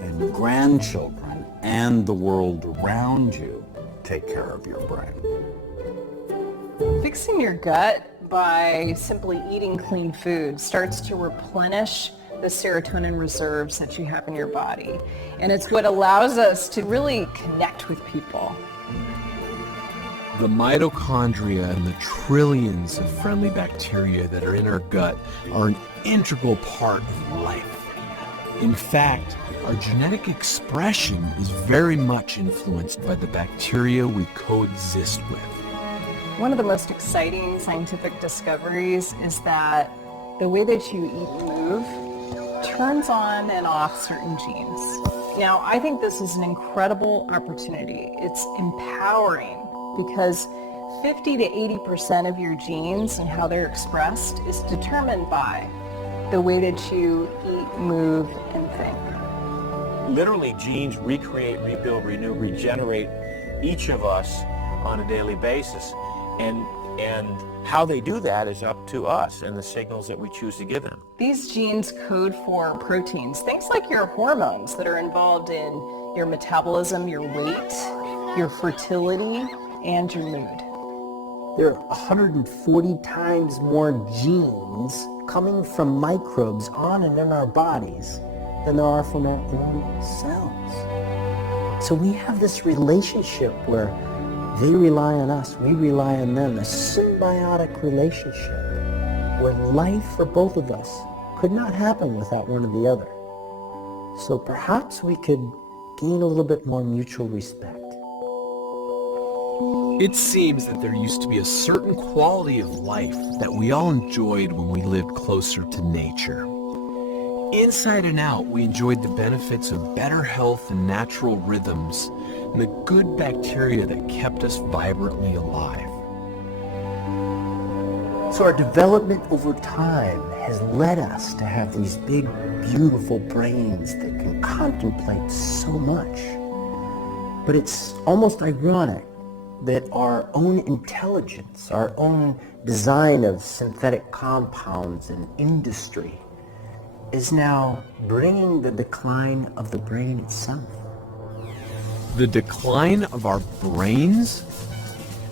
and grandchildren and the world around you, take care of your brain. Fixing your gut by simply eating clean food starts to replenish the serotonin reserves that you have in your body. And it's what allows us to really connect with people. The mitochondria and the trillions of friendly bacteria that are in our gut are an integral part of life. In fact, our genetic expression is very much influenced by the bacteria we coexist with. One of the most exciting scientific discoveries is that the way that you eat and move turns on and off certain genes. Now, I think this is an incredible opportunity. It's empowering because 50 to 80% of your genes and how they're expressed is determined by the way that you eat, move, and think. Literally, genes recreate, rebuild, renew, regenerate each of us on a daily basis. And how they do that is up to us and the signals that we choose to give them. These genes code for proteins, things like your hormones that are involved in your metabolism, your weight, your fertility, and your mood. There are 140 times more genes coming from microbes on and in our bodies than there are from our own cells. So we have this relationship where they rely on us, we rely on them, a symbiotic relationship where life for both of us could not happen without one or the other. So perhaps we could gain a little bit more mutual respect. It seems that there used to be a certain quality of life that we all enjoyed when we lived closer to nature. Inside and out, we enjoyed the benefits of better health and natural rhythms and the good bacteria that kept us vibrantly alive. So our development over time has led us to have these big, beautiful brains that can contemplate so much. But it's almost ironic that our own intelligence, our own design of synthetic compounds and industry is now bringing the decline of the brain itself. The decline of our brains?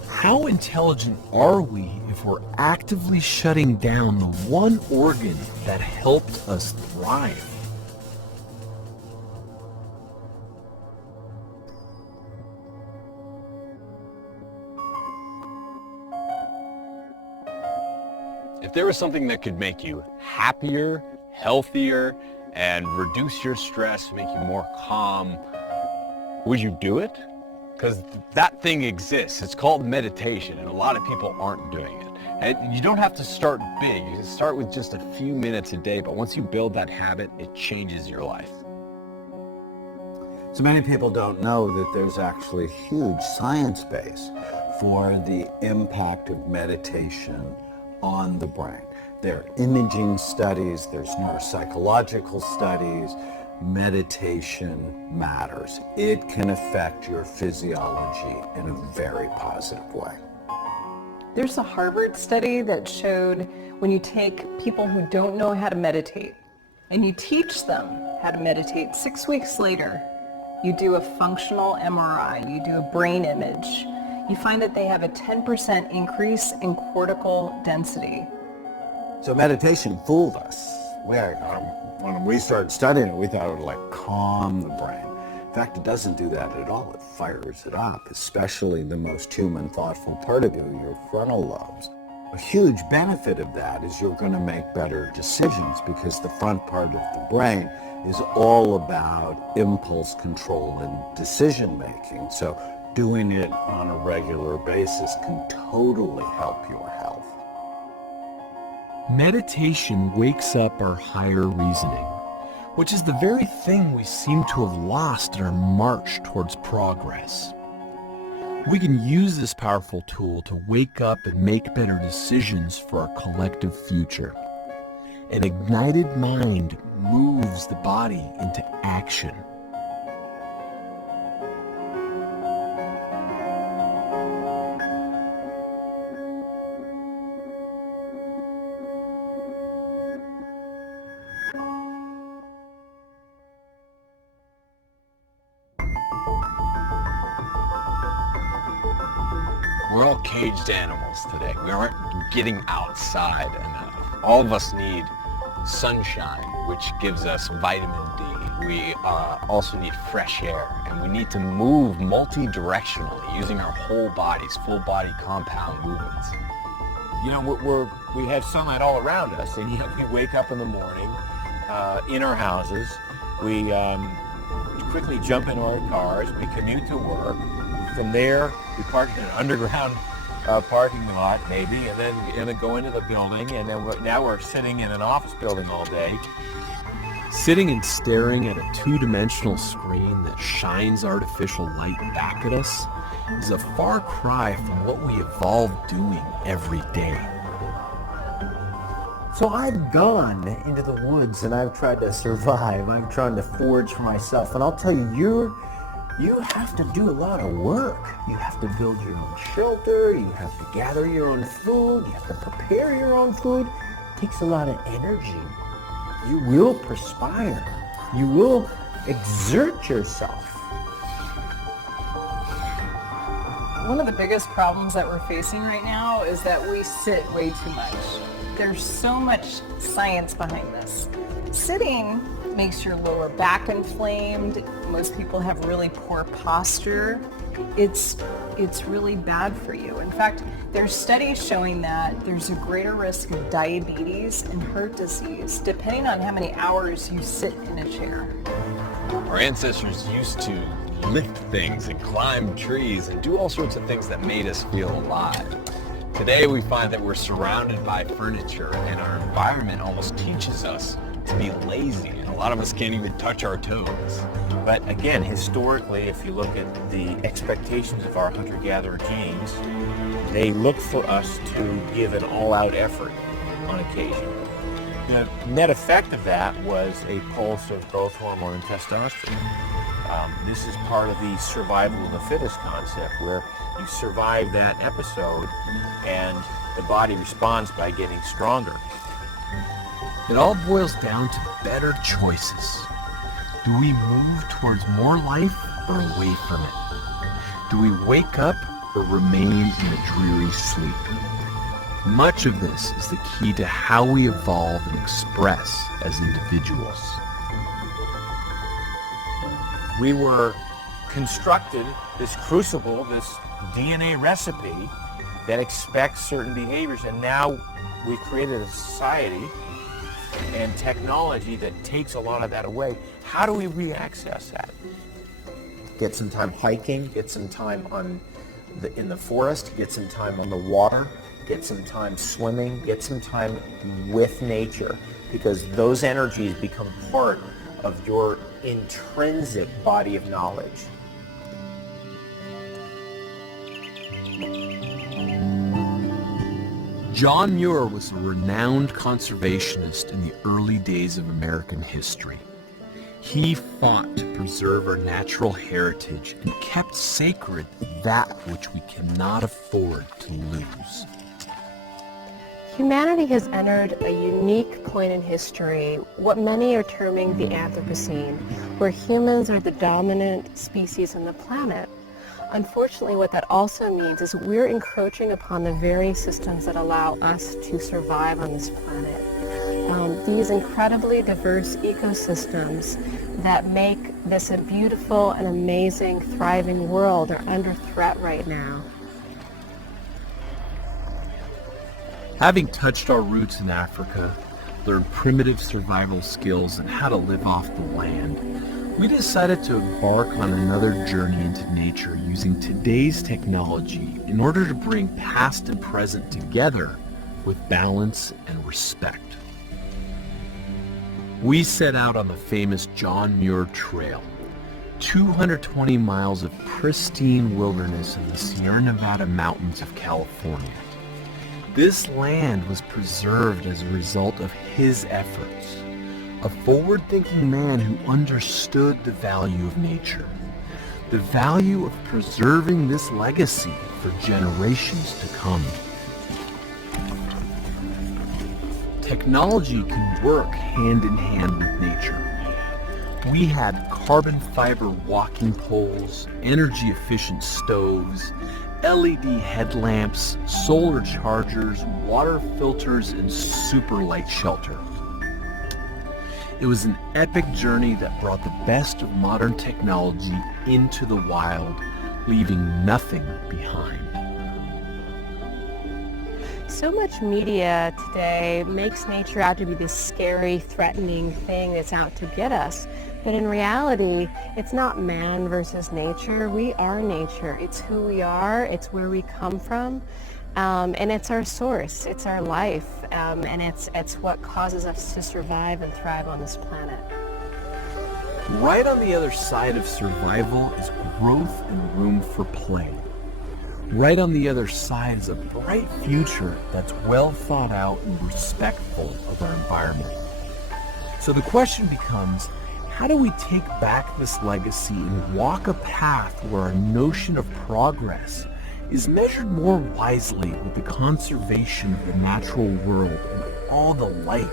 How intelligent are we if we're actively shutting down the one organ that helped us thrive? If there was something that could make you happier, healthier, and reduce your stress, make you more calm, would you do it? Because that thing exists. It's called meditation, and a lot of people aren't doing it. And you don't have to start big. You can start with just a few minutes a day, but once you build that habit, it changes your life. So many people don't know that there's actually a huge science base for the impact of meditation on the brain. There are imaging studies, there's neuropsychological studies. Meditation matters. It can affect your physiology in a very positive way. There's a Harvard study that showed when you take people who don't know how to meditate and you teach them how to meditate, 6 weeks later, you do a functional MRI, you do a brain image, you find that they have a 10% increase in cortical density. So meditation fooled us. When we started studying it, we thought it would like calm the brain. In fact, it doesn't do that at all. It fires it up, especially the most human, thoughtful part of you, your frontal lobes. A huge benefit of that is you're going to make better decisions because the front part of the brain is all about impulse control and decision making. So doing it on a regular basis can totally help your health. Meditation wakes up our higher reasoning, which is the very thing we seem to have lost in our march towards progress. We can use this powerful tool to wake up and make better decisions for our collective future. An ignited mind moves the body into action. We're all caged animals today. We aren't getting outside enough. All of us need sunshine, which gives us vitamin D. We also need fresh air, and we need to move multi-directionally using our whole bodies, full body compound movements. You know, we have sunlight all around us, and yet we wake up in the morning in our houses. We quickly jump into our cars. We commute to work. From there, we park in an underground parking lot, maybe, and then go into the building. And then now we're sitting in an office building all day. Sitting and staring at a two-dimensional screen that shines artificial light back at us is a far cry from what we evolved doing every day. So I've gone into the woods and I've tried to survive. I'm trying to forage for myself. And I'll tell you, you have to do a lot of work. You have to build your own shelter. You have to gather your own food. You have to prepare your own food. It takes a lot of energy. You will perspire. You will exert yourself. One of the biggest problems that we're facing right now is that we sit way too much. There's so much science behind this. Sitting makes your lower back inflamed. Most people have really poor posture. It's really bad for you. In fact, there's studies showing that there's a greater risk of diabetes and heart disease depending on how many hours you sit in a chair. Our ancestors used to lift things and climb trees and do all sorts of things that made us feel alive. Today we find that we're surrounded by furniture and our environment almost teaches us to be lazy. And a lot of us can't even touch our toes. But again, historically, if you look at the expectations of our hunter-gatherer genes, they look for us to give an all-out effort on occasion. The net effect of that was a pulse of growth hormone and testosterone. This is part of the survival of the fittest concept, where you survive that episode and the body responds by getting stronger. It all boils down to better choices. Do we move towards more life or away from it? Do we wake up or remain in a dreary sleep? Much of this is the key to how we evolve and express as individuals. We were constructed, this crucible, this DNA recipe that expects certain behaviors, and now we've created a society and technology that takes a lot of that away. How do we re-access that? Get some time hiking, get some time in the forest, get some time on the water, get some time swimming, get some time with nature, because those energies become part of your intrinsic body of knowledge. John Muir was a renowned conservationist in the early days of American history. He fought to preserve our natural heritage and kept sacred that which we cannot afford to lose. Humanity has entered a unique point in history, what many are terming the Anthropocene, where humans are the dominant species on the planet. Unfortunately, what that also means is we're encroaching upon the very systems that allow us to survive on this planet. These incredibly diverse ecosystems that make this a beautiful and amazing, thriving world are under threat right now. Having touched our roots in Africa, learned primitive survival skills and how to live off the land, we decided to embark on another journey into nature using today's technology in order to bring past and present together with balance and respect. We set out on the famous John Muir Trail, 220 miles of pristine wilderness in the Sierra Nevada mountains of California. This land was preserved as a result of his efforts. A forward-thinking man who understood the value of nature, the value of preserving this legacy for generations to come. Technology can work hand in hand with nature. We had carbon fiber walking poles, energy-efficient stoves, LED headlamps, solar chargers, water filters, and super light shelter. It was an epic journey that brought the best of modern technology into the wild, leaving nothing behind. So much media today makes nature out to be this scary, threatening thing that's out to get us. But in reality, it's not man versus nature. We are nature. It's who we are. It's where we come from. And it's our source. It's our life. And it's what causes us to survive and thrive on this planet. Right on the other side of survival is growth and room for play. Right on the other side is a bright future that's well thought out and respectful of our environment. So the question becomes, how do we take back this legacy and walk a path where our notion of progress is measured more wisely with the conservation of the natural world and all the life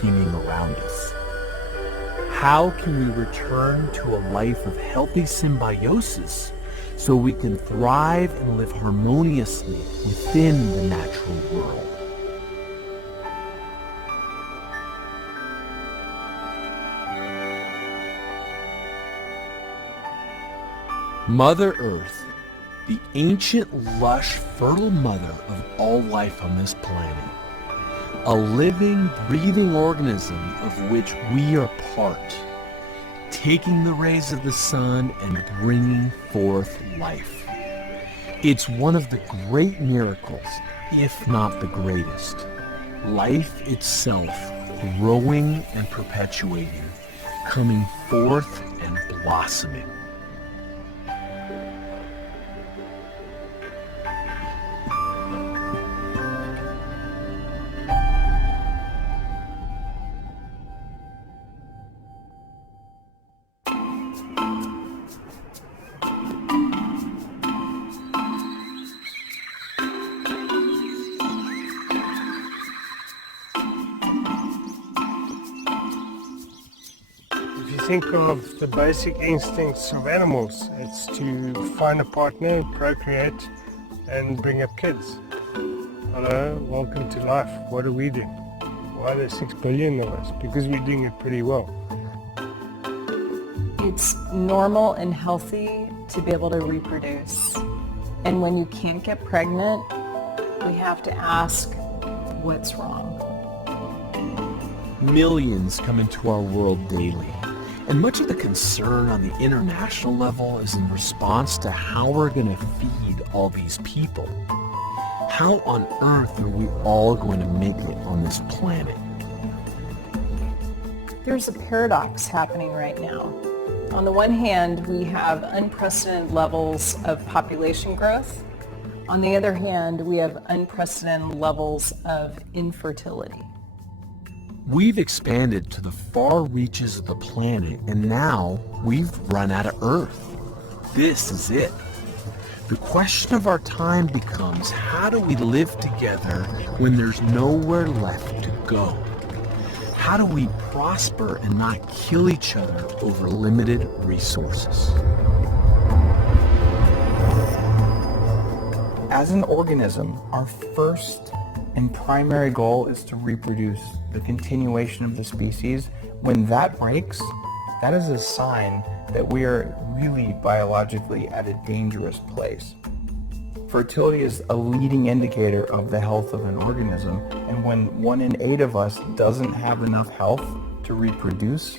teeming around us? How can we return to a life of healthy symbiosis so we can thrive and live harmoniously within the natural world? Mother Earth, the ancient, lush, fertile mother of all life on this planet, a living, breathing organism of which we are part, taking the rays of the sun and bringing forth life. It's one of the great miracles, if not the greatest. Life itself growing and perpetuating coming forth and blossoming. If you think of the basic instincts of animals, it's to find a partner, procreate, and bring up kids. Hello, welcome to life. What are we doing? Why are there 6 billion of us? Because we're doing it pretty well. It's normal and healthy to be able to reproduce. And when you can't get pregnant, we have to ask, what's wrong? Millions come into our world daily, and much of the concern on the international level is in response to how we're going to feed all these people. How on earth are we all going to make it on this planet? There's a paradox happening right now. On the one hand, we have unprecedented levels of population growth. On the other hand, we have unprecedented levels of infertility. We've expanded to the far reaches of the planet, and now we've run out of Earth. This is it. The question of our time becomes, how do we live together when there's nowhere left to go? How do we prosper and not kill each other over limited resources? As an organism, our first and primary goal is to reproduce, the continuation of the species. When that breaks, that is a sign that we are really biologically at a dangerous place. Fertility is a leading indicator of the health of an organism, and when 1 in 8 of us doesn't have enough health to reproduce,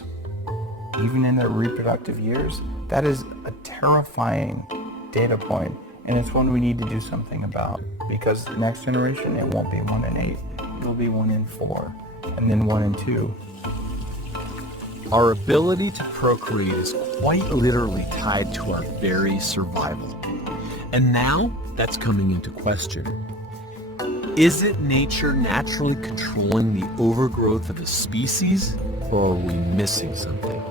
even in their reproductive years, that is a terrifying data point, and it's one we need to do something about, because the next generation, it won't be 1 in 8, it'll be 1 in 4, and then 1 in 2. Our ability to procreate is quite literally tied to our very survival. And now, that's coming into question. Is it nature naturally controlling the overgrowth of a species, or are we missing something?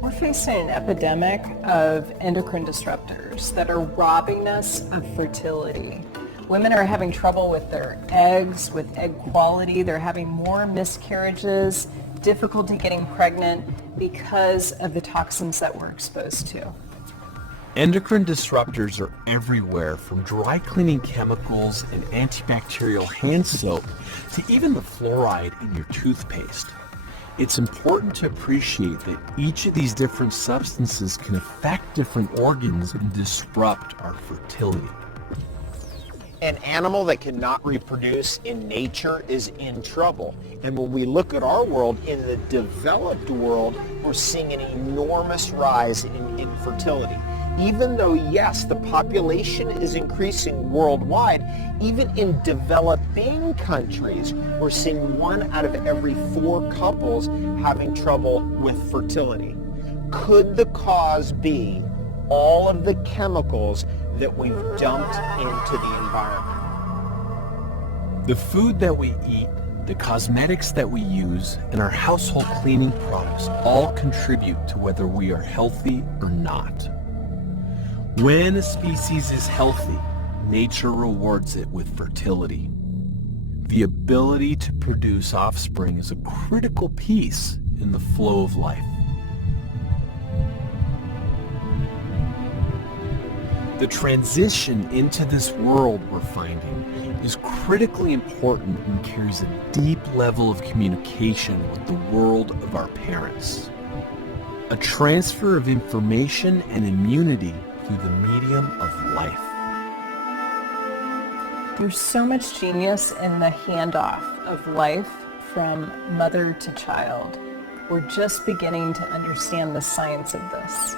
We're facing an epidemic of endocrine disruptors that are robbing us of fertility. Women are having trouble with their eggs, with egg quality. They're having more miscarriages, difficulty getting pregnant because of the toxins that we're exposed to. Endocrine disruptors are everywhere, from dry cleaning chemicals and antibacterial hand soap to even the fluoride in your toothpaste. It's important to appreciate that each of these different substances can affect different organs and disrupt our fertility. An animal that cannot reproduce in nature is in trouble. And when we look at our world, in the developed world, we're seeing an enormous rise in infertility. Even though, yes, the population is increasing worldwide, even in developing countries, we're seeing 1 out of every 4 couples having trouble with fertility. Could the cause be all of the chemicals that we've dumped into the environment? The food that we eat, the cosmetics that we use, and our household cleaning products all contribute to whether we are healthy or not. When a species is healthy, nature rewards it with fertility. The ability to produce offspring is a critical piece in the flow of life. The transition into this world we're finding is critically important and carries a deep level of communication with the world of our parents. A transfer of information and immunity through the medium of life. There's so much genius in the handoff of life from mother to child. We're just beginning to understand the science of this.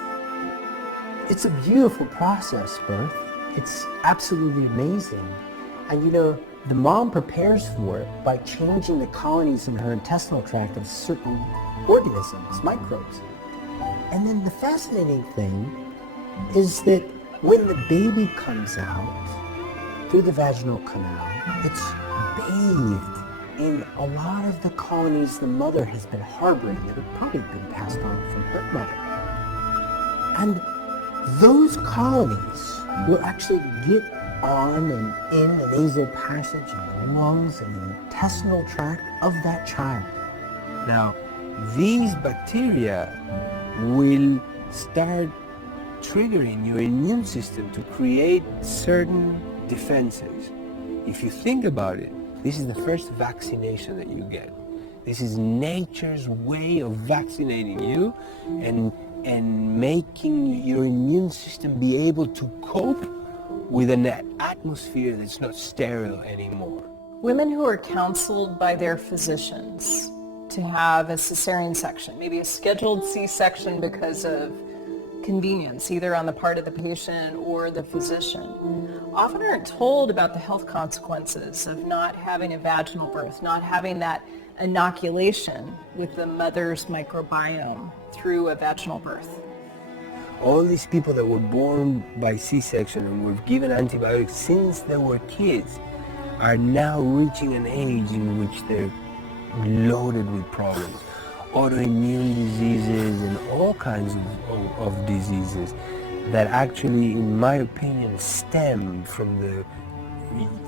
It's a beautiful process, birth. It's absolutely amazing. And you know, the mom prepares for it by changing the colonies in her intestinal tract of certain organisms, microbes. And then the fascinating thing is that when the baby comes out through the vaginal canal, it's bathed in a lot of the colonies the mother has been harboring that have probably been passed on from her mother. And those colonies will actually get on and in the nasal passage and the lungs and the intestinal tract of that child. Now, these bacteria will start triggering your immune system to create certain defenses. If you think about it, this is the first vaccination that you get. This is nature's way of vaccinating you and making your immune system be able to cope with an atmosphere that's not sterile anymore. Women who are counseled by their physicians to have a cesarean section, maybe a scheduled C-section because of convenience, either on the part of the patient or the physician, often aren't told about the health consequences of not having a vaginal birth, not having that inoculation with the mother's microbiome through a vaginal birth. All these people that were born by C-section and were given antibiotics since they were kids are now reaching an age in which they're loaded with problems. Autoimmune diseases and all kinds of diseases that actually, in my opinion, stem from the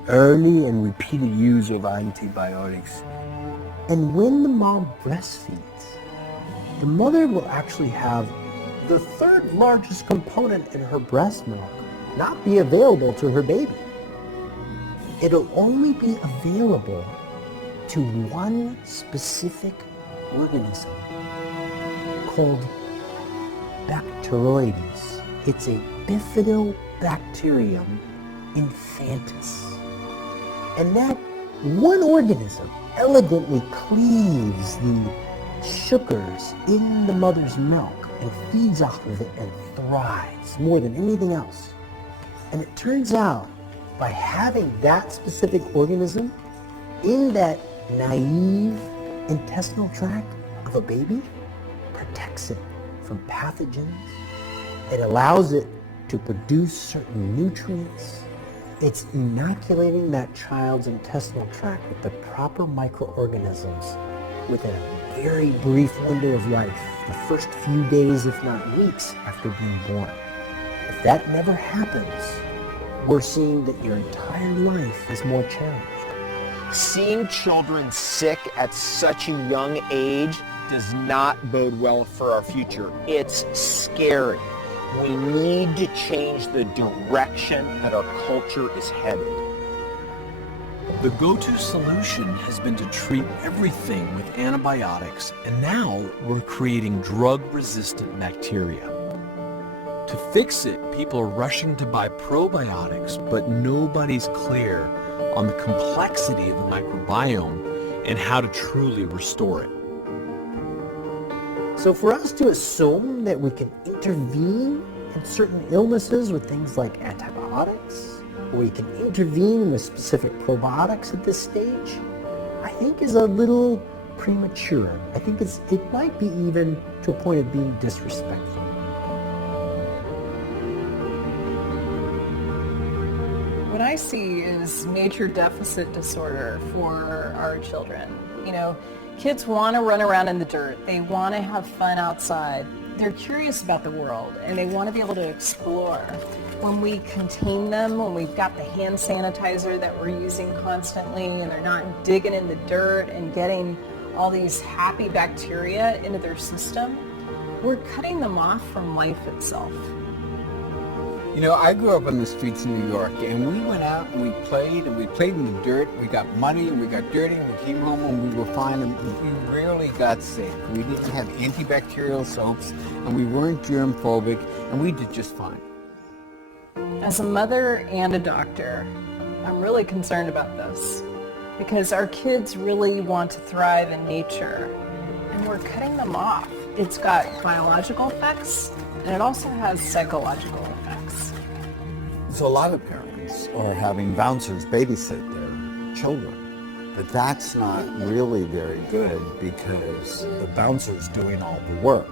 early and repeated use of antibiotics. And when the mom breastfeeds, the mother will actually have the third largest component in her breast milk not be available to her baby. It'll only be available to one specific organism called Bacteroides. It's a Bifidobacterium infantis. And that one organism elegantly cleaves the sugars in the mother's milk and feeds off of it and thrives more than anything else. And it turns out by having that specific organism in that naive intestinal tract of a baby, protects it from pathogens. It allows it to produce certain nutrients. It's inoculating that child's intestinal tract with the proper microorganisms within a very brief window of life, the first few days, if not weeks, after being born. If that never happens, we're seeing that your entire life is more challenged. Seeing children sick at such a young age does not bode well for our future. It's scary. We need to change the direction that our culture is headed. The go-to solution has been to treat everything with antibiotics, and now we're creating drug-resistant bacteria. To fix it, people are rushing to buy probiotics, but nobody's clear on the complexity of the microbiome and how to truly restore it. So for us to assume that we can intervene in certain illnesses with things like antibiotics, or we can intervene with specific probiotics at this stage, I think is a little premature. I think it might be even to a point of being disrespectful. What I see is major deficit disorder for our children. You know, kids want to run around in the dirt. They want to have fun outside. They're curious about the world and they want to be able to explore. When we contain them, when we've got the hand sanitizer that we're using constantly and they're not digging in the dirt and getting all these happy bacteria into their system, we're cutting them off from life itself. You know, I grew up on the streets of New York, and we went out and we played in the dirt. We got muddy and we got dirty, and we came home and we were fine, and we rarely got sick. We didn't have antibacterial soaps, and we weren't germ phobic, and we did just fine. As a mother and a doctor, I'm really concerned about this because our kids really want to thrive in nature, and we're cutting them off. It's got biological effects, and it also has psychological effects. So a lot of parents are having bouncers babysit their children. But that's not really very good because the bouncer's doing all the work.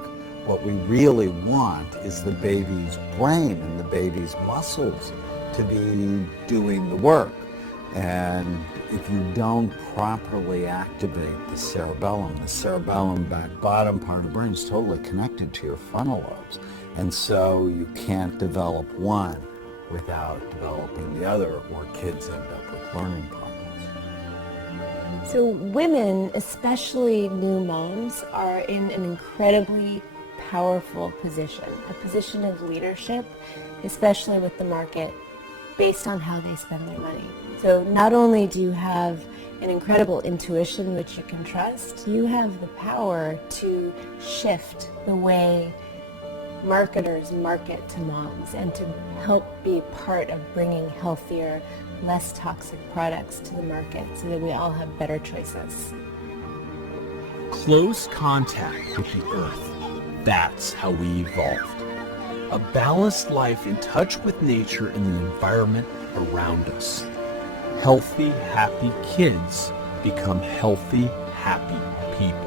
What we really want is the baby's brain and the baby's muscles to be doing the work. And if you don't properly activate the cerebellum, that bottom part of the brain, is totally connected to your frontal lobes. And so you can't develop one without developing the other, or kids end up with learning problems. So women, especially new moms, are in an incredibly powerful position, a position of leadership, especially with the market, based on how they spend their money. So not only do you have an incredible intuition which you can trust, you have the power to shift the way marketers market to moms and to help be part of bringing healthier, less toxic products to the market so that we all have better choices. Close contact with the earth. That's how we evolved. A balanced life in touch with nature and the environment around us. Healthy, happy kids become healthy, happy people.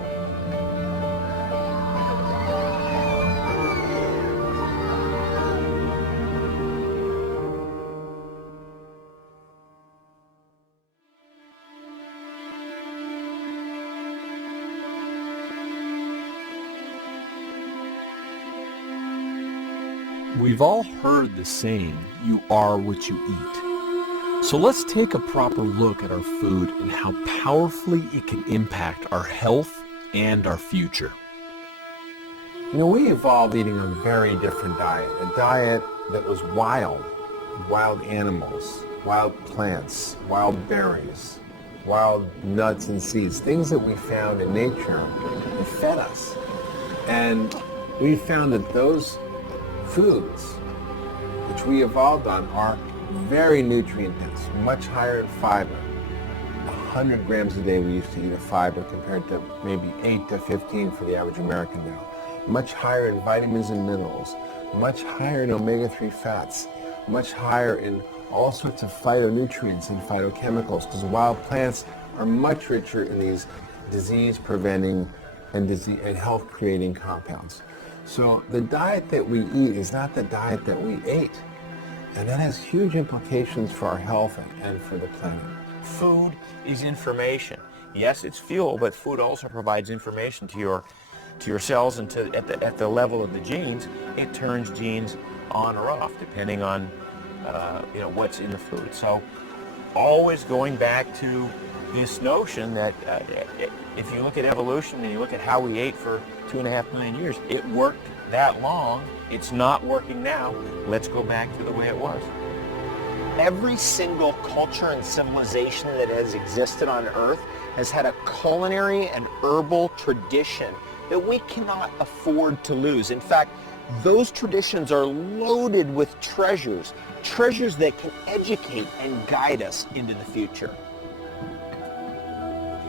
We've all heard the saying, you are what you eat. So let's take a proper look at our food and how powerfully it can impact our health and our future. You know, we evolved eating a very different diet, a diet that was wild animals, wild plants, wild berries, wild nuts and seeds, things that we found in nature that fed us. And we found that those foods, which we evolved on, are very nutrient dense, much higher in fiber. 100 grams a day we used to eat of fiber compared to maybe 8 to 15 for the average American now. Much higher in vitamins and minerals, much higher in omega-3 fats, much higher in all sorts of phytonutrients and phytochemicals, because wild plants are much richer in these disease-preventing and health-creating compounds. So the diet that we eat is not the diet that we ate. And that has huge implications for our health and for the planet. Food is information. Yes, it's fuel, but food also provides information to your cells, and at the level of the genes, it turns genes on or off depending on what's in the food. So always going back to this notion that if you look at evolution and you look at how we ate for 2.5 million years, it worked that long. It's not working now. Let's go back to the way it was. Every single culture and civilization that has existed on Earth has had a culinary and herbal tradition that we cannot afford to lose. In fact, those traditions are loaded with treasures that can educate and guide us into the future.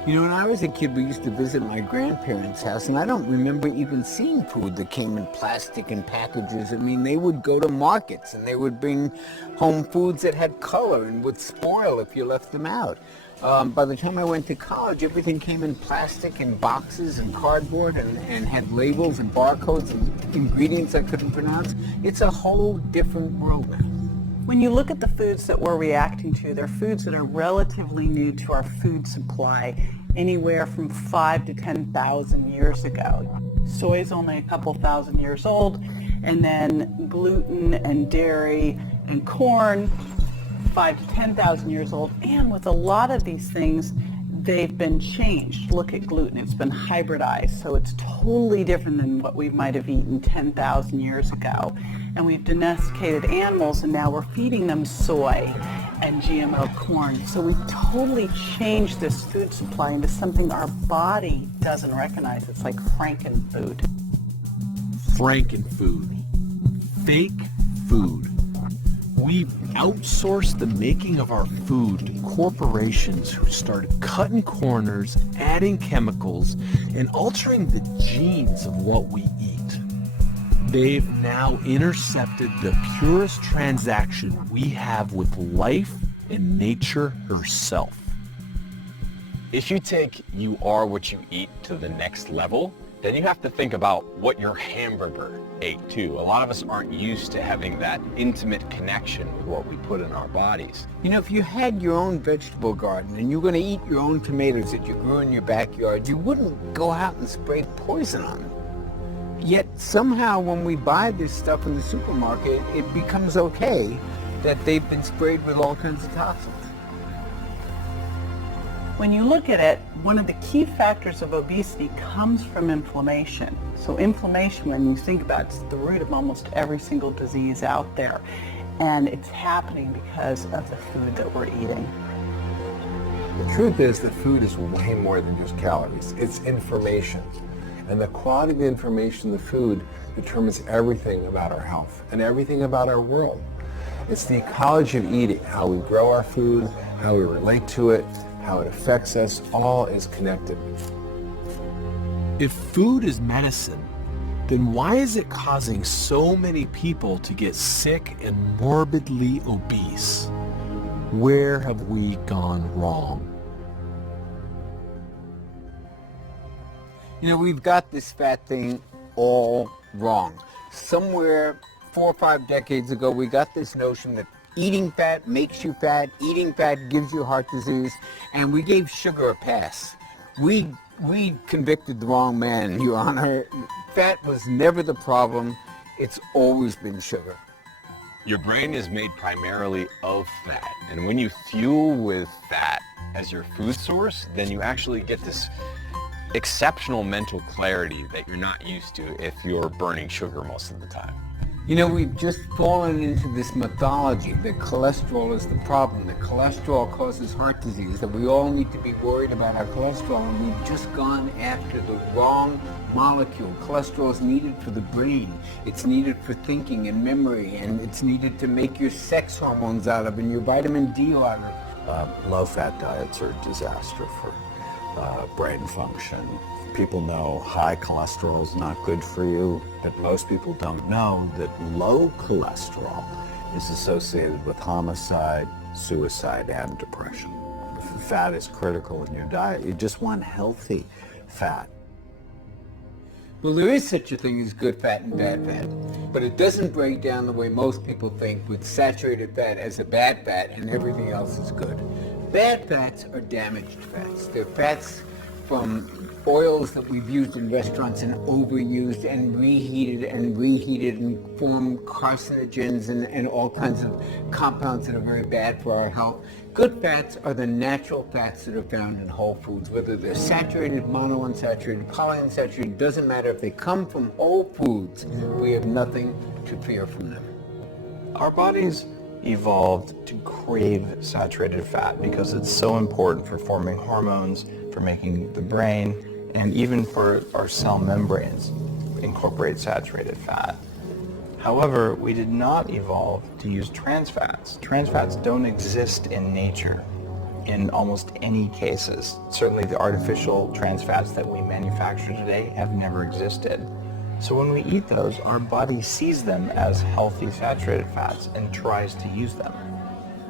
You know, when I was a kid, we used to visit my grandparents' house, and I don't remember even seeing food that came in plastic and packages. I mean, they would go to markets, and they would bring home foods that had color and would spoil if you left them out. By the time I went to college, everything came in plastic and boxes and cardboard and had labels and barcodes and ingredients I couldn't pronounce. It's a whole different world now. When you look at the foods that we're reacting to, they're foods that are relatively new to our food supply, anywhere from 5 to 10,000 years ago. Soy is only a couple thousand years old, and then gluten and dairy and corn, 5 to 10,000 years old. And with a lot of these things, they've been changed. Look at gluten, it's been hybridized, so it's totally different than what we might have eaten 10,000 years ago. And we've domesticated animals, and now we're feeding them soy and GMO corn. So we totally changed this food supply into something our body doesn't recognize. It's like Frankenfood. Frankenfood. Fake food. We've outsourced the making of our food to corporations who started cutting corners, adding chemicals, and altering the genes of what we eat. They've now intercepted the purest transaction we have with life and nature herself. If you take you are what you eat to the next level, then you have to think about what your hamburger ate too. A lot of us aren't used to having that intimate connection with what we put in our bodies. You know, if you had your own vegetable garden and you're going to eat your own tomatoes that you grew in your backyard, you wouldn't go out and spray poison on them. Yet somehow when we buy this stuff in the supermarket, it becomes okay that they've been sprayed with all kinds of toxins. When you look at it, one of the key factors of obesity comes from inflammation. So inflammation, when you think about it, is the root of almost every single disease out there. And it's happening because of the food that we're eating. The truth is that food is way more than just calories. It's information. And the quality of the information in the food determines everything about our health and everything about our world. It's the ecology of eating, how we grow our food, how we relate to it, how it affects us, all is connected. If food is medicine, then why is it causing so many people to get sick and morbidly obese? Where have we gone wrong? You know, we've got this fat thing all wrong. Somewhere 4 or 5 decades ago, we got this notion that eating fat makes you fat, eating fat gives you heart disease, and we gave sugar a pass. We convicted the wrong man, Your Honor. Fat was never the problem. It's always been sugar. Your brain is made primarily of fat, and when you fuel with fat as your food source, then you actually get this exceptional mental clarity that you're not used to if you're burning sugar most of the time. You know, we've just fallen into this mythology that cholesterol is the problem, that cholesterol causes heart disease, that we all need to be worried about our cholesterol, and we've just gone after the wrong molecule. Cholesterol is needed for the brain. It's needed for thinking and memory, and it's needed to make your sex hormones out of and your vitamin D out of. Low-fat diets are a disaster for brain function. People know high cholesterol is not good for you, but most people don't know that low cholesterol is associated with homicide, suicide, and depression. Fat is critical in your diet. You just want healthy fat. Well, there is such a thing as good fat and bad fat, but it doesn't break down the way most people think, with saturated fat as a bad fat and everything else is good. Bad fats are damaged fats. They're fats from oils that we've used in restaurants and overused and reheated and form carcinogens and all kinds of compounds that are very bad for our health. Good fats are the natural fats that are found in whole foods, whether they're saturated, monounsaturated, polyunsaturated, doesn't matter. If they come from whole foods, we have nothing to fear from them. Our bodies evolved to crave saturated fat because it's so important for forming hormones, for making the brain, and even for our cell membranes incorporate saturated fat. However, we did not evolve to use trans fats. Trans fats don't exist in nature in almost any cases. Certainly the artificial trans fats that we manufacture today have never existed. So when we eat those, our body sees them as healthy saturated fats and tries to use them.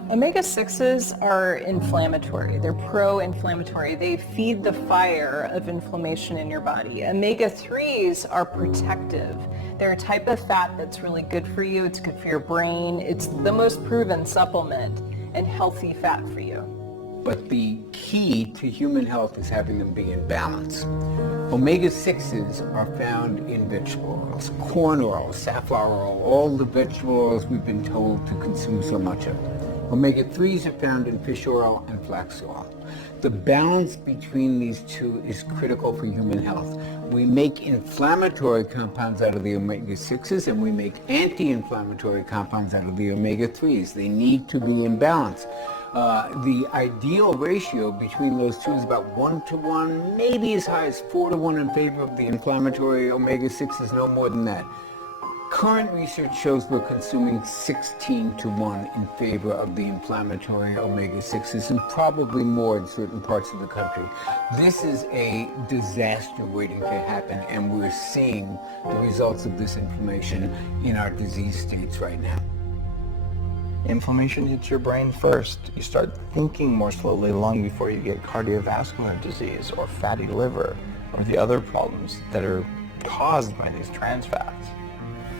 Omega-6s are inflammatory. They're pro-inflammatory. They feed the fire of inflammation in your body. Omega-3s are protective. They're a type of fat that's really good for you. It's good for your brain. It's the most proven supplement and healthy fat for you. But the key to human health is having them be in balance. Omega-6s are found in vegetable oils, corn oil, safflower oil, all the vegetable oils we've been told to consume so much of. Omega-3s are found in fish oil and flax oil. The balance between these two is critical for human health. We make inflammatory compounds out of the omega-6s and we make anti-inflammatory compounds out of the omega-3s. They need to be in balance. The ideal ratio between those two is about 1-to-1, maybe as high as 4-to-1 in favor of the inflammatory omega-6s, no more than that. Current research shows we're consuming 16-to-1 in favor of the inflammatory omega-6s and probably more in certain parts of the country. This is a disaster waiting to happen, and we're seeing the results of this inflammation in our disease states right now. inflammation hits your brain first. You start thinking more slowly long before you get cardiovascular disease or fatty liver or the other problems that are caused by these trans fats.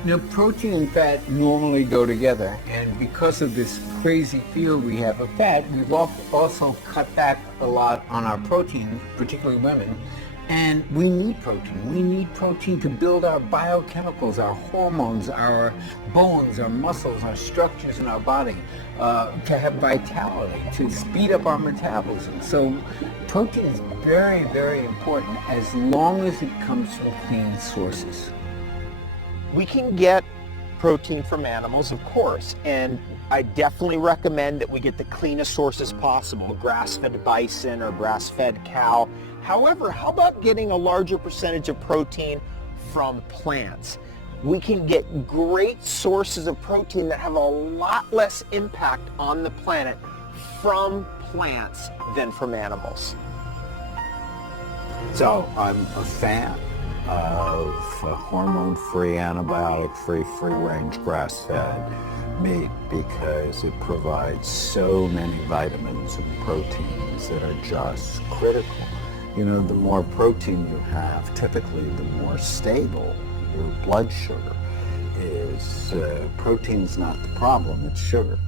You know, protein and fat normally go together, and because of this crazy field we have of fat, we've also cut back a lot on our protein, particularly women, and we need protein. We need protein to build our biochemicals, our hormones, our bones, our muscles, our structures in our body, to have vitality, to speed up our metabolism. So protein is very, very important as long as it comes from clean sources. We can get protein from animals, of course, and I definitely recommend that we get the cleanest sources possible, grass-fed bison or grass-fed cow. However, how about getting a larger percentage of protein from plants? We can get great sources of protein that have a lot less impact on the planet from plants than from animals. So I'm a fan of hormone-free, antibiotic-free, free-range grass-fed meat because it provides so many vitamins and proteins that are just critical. You know, the more protein you have, typically the more stable your blood sugar is. Protein's not the problem, it's sugar.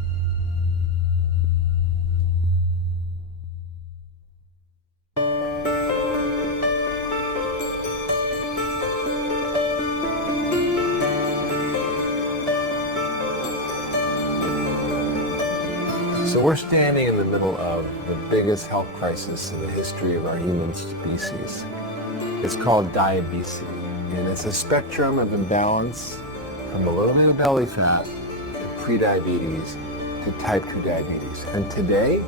So we're standing in the middle of the biggest health crisis in the history of our human species. It's called diabetes, and it's a spectrum of imbalance from a little bit of belly fat to prediabetes to type 2 diabetes. And today,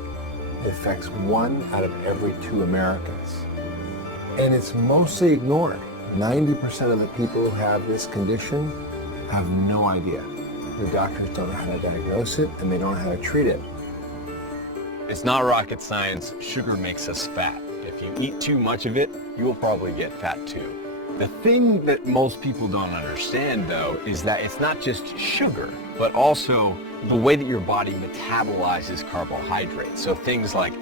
it affects 1 out of every 2 Americans. And it's mostly ignored. 90% of the people who have this condition have no idea. The doctors don't know how to diagnose it, and they don't know how to treat it. It's not rocket science. Sugar makes us fat. If you eat too much of it, you will probably get fat too. The thing that most people don't understand, though, is that it's not just sugar, but also the way that your body metabolizes carbohydrates. So things like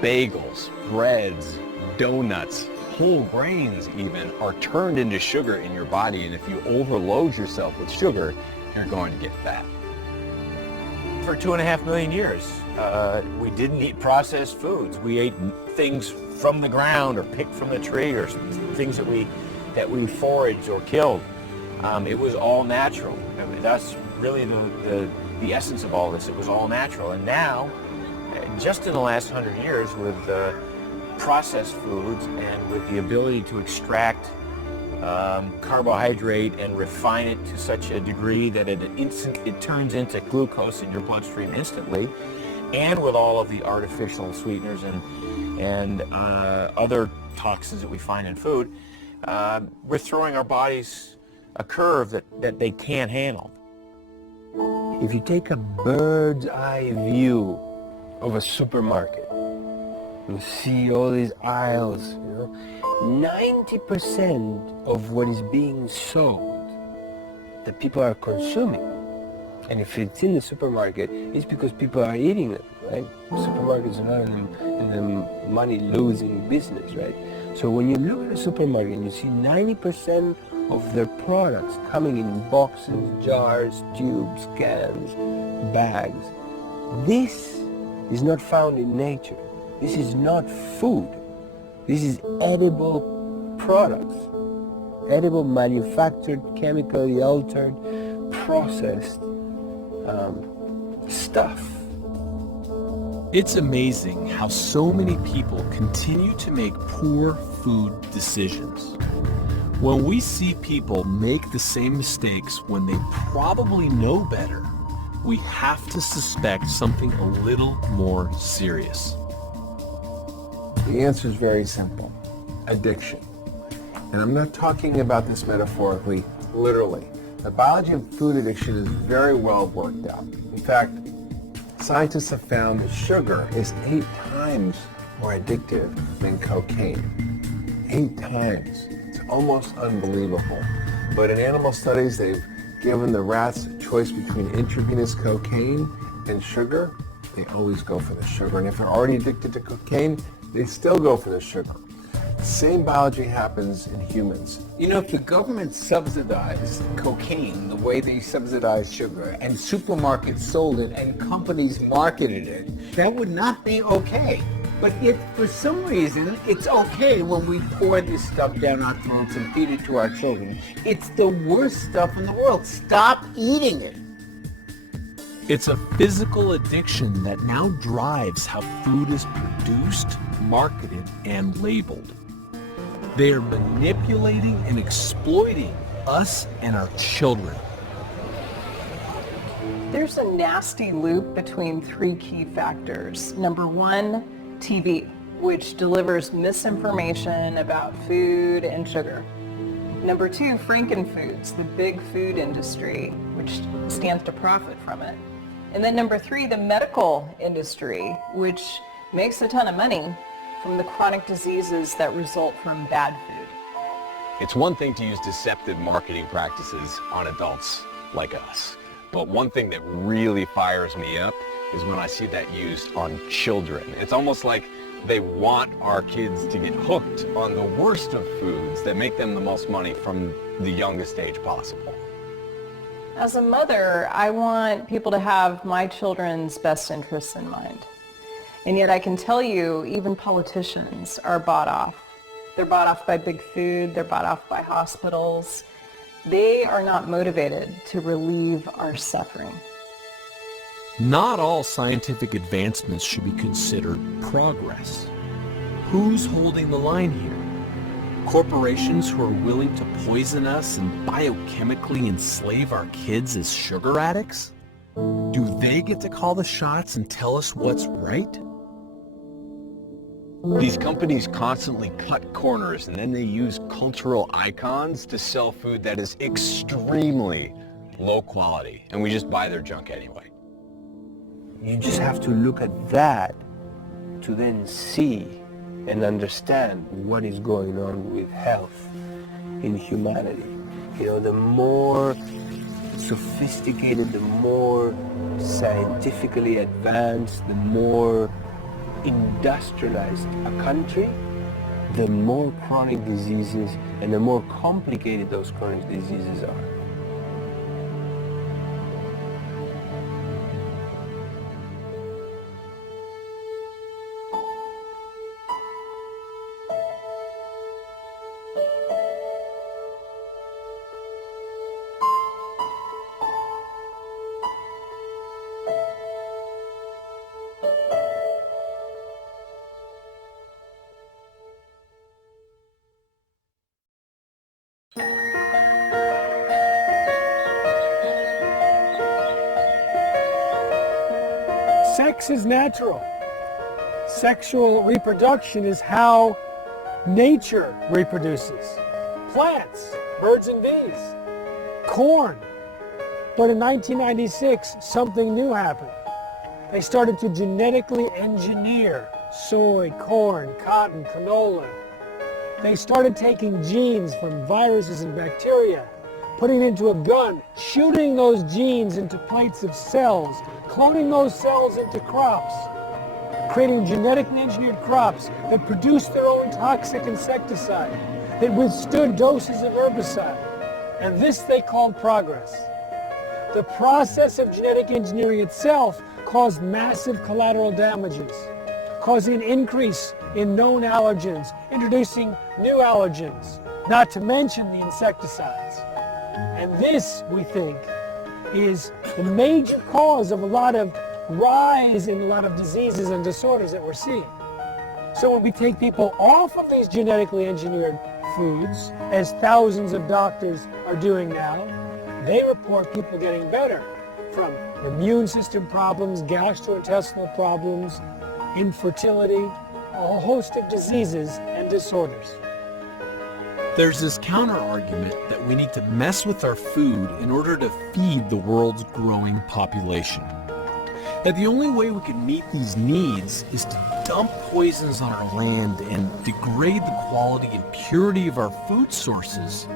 bagels, breads, donuts, whole grains even, are turned into sugar in your body, and if you overload yourself with sugar, you're going to get fat. For 2.5 million years, we didn't eat processed foods. We ate things from the ground or picked from the tree or things that we foraged or killed. It was all natural. I mean, that's really the essence of all this. It was all natural. And now, just in the last 100 years, with processed foods and with the ability to extract carbohydrate and refine it to such a degree that it turns into glucose in your bloodstream instantly, and with all of the artificial sweeteners and other toxins that we find in food, we're throwing our bodies a curve that they can't handle. If you take a bird's eye view of a supermarket, you'll see all these aisles, 90% of what is being sold that people are consuming, and if it's in the supermarket, it's because people are eating it, right? Supermarkets are not in the money-losing business, right? So when you look at a supermarket and you see 90% of their products coming in boxes, jars, tubes, cans, bags, this is not found in nature. This is not food. This is edible products, edible manufactured, chemically altered, processed stuff. It's amazing how so many people continue to make poor food decisions. When we see people make the same mistakes when they probably know better, we have to suspect something a little more serious. The answer is very simple. Addiction. And I'm not talking about this metaphorically, literally. The biology of food addiction is very well worked out. In fact, scientists have found that sugar is 8 times more addictive than cocaine. 8 times. It's almost unbelievable. But in animal studies, they've given the rats a choice between intravenous cocaine and sugar, they always go for the sugar. And if they're already addicted to cocaine, they still go for the sugar. Same biology happens in humans. You know, if the government subsidized cocaine the way they subsidize sugar, and supermarkets sold it and companies marketed it, that would not be okay. But if for some reason it's okay when we pour this stuff down our throats and feed it to our children, it's the worst stuff in the world. Stop eating it. It's a physical addiction that now drives how food is produced, marketed, and labeled. They are manipulating and exploiting us and our children. There's a nasty loop between three key factors. Number one, TV, which delivers misinformation about food and sugar. Number two, Frankenfoods, the big food industry, which stands to profit from it. And then number three, the medical industry, which makes a ton of money from the chronic diseases that result from bad food. It's one thing to use deceptive marketing practices on adults like us, but one thing that really fires me up is when I see that used on children. It's almost like they want our kids to get hooked on the worst of foods that make them the most money from the youngest age possible. As a mother, I want people to have my children's best interests in mind. And yet I can tell you, even politicians are bought off. They're bought off by big food, they're bought off by hospitals. They are not motivated to relieve our suffering. Not all scientific advancements should be considered progress. Who's holding the line here? Corporations who are willing to poison us and biochemically enslave our kids as sugar addicts? Do they get to call the shots and tell us what's right? These companies constantly cut corners, and then they use cultural icons to sell food that is extremely low quality, and we just buy their junk anyway. You just have to look at that to then see and understand what is going on with health in humanity. You know, the more sophisticated, the more scientifically advanced, the more industrialized a country, the more chronic diseases and the more complicated those chronic diseases are. Sex is natural. Sexual reproduction is how nature reproduces. Plants, birds and bees, corn. But in 1996, something new happened. They started to genetically engineer soy, corn, cotton, canola. They started taking genes from viruses and bacteria, putting it into a gun, shooting those genes into plates of cells, cloning those cells into crops, creating genetically engineered crops that produced their own toxic insecticide, that withstood doses of herbicide. And this they called progress. The process of genetic engineering itself caused massive collateral damages, causing an increase in known allergens, introducing new allergens, not to mention the insecticides. And this, we think, is the major cause of a lot of rise in a lot of diseases and disorders that we're seeing. So when we take people off of these genetically engineered foods, as thousands of doctors are doing now, they report people getting better from immune system problems, gastrointestinal problems, infertility, a whole host of diseases and disorders. There's this counter-argument that we need to mess with our food in order to feed the world's growing population. That the only way we can meet these needs is to dump poisons on our land and degrade the quality and purity of our food sources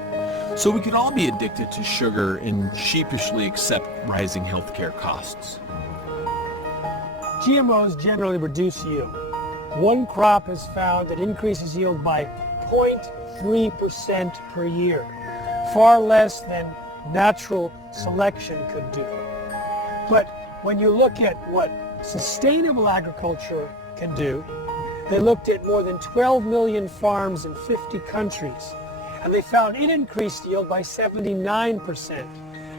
so we can all be addicted to sugar and sheepishly accept rising healthcare costs. GMOs generally reduce yield. One crop has found that increases yield by 0.3% per year, far less than natural selection could do. But when you look at what sustainable agriculture can do, they looked at more than 12 million farms in 50 countries, and they found it increased yield by 79%,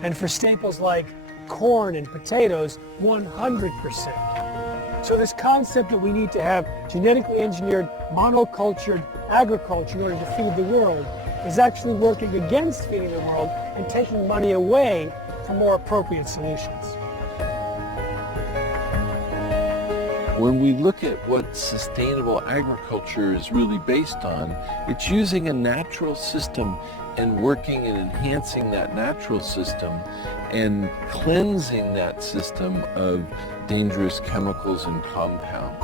and for staples like corn and potatoes, 100%. So this concept that we need to have genetically engineered monocultured agriculture in order to feed the world is actually working against feeding the world and taking money away from more appropriate solutions. When we look at what sustainable agriculture is really based on, it's using a natural system and working and enhancing that natural system and cleansing that system of dangerous chemicals and compounds.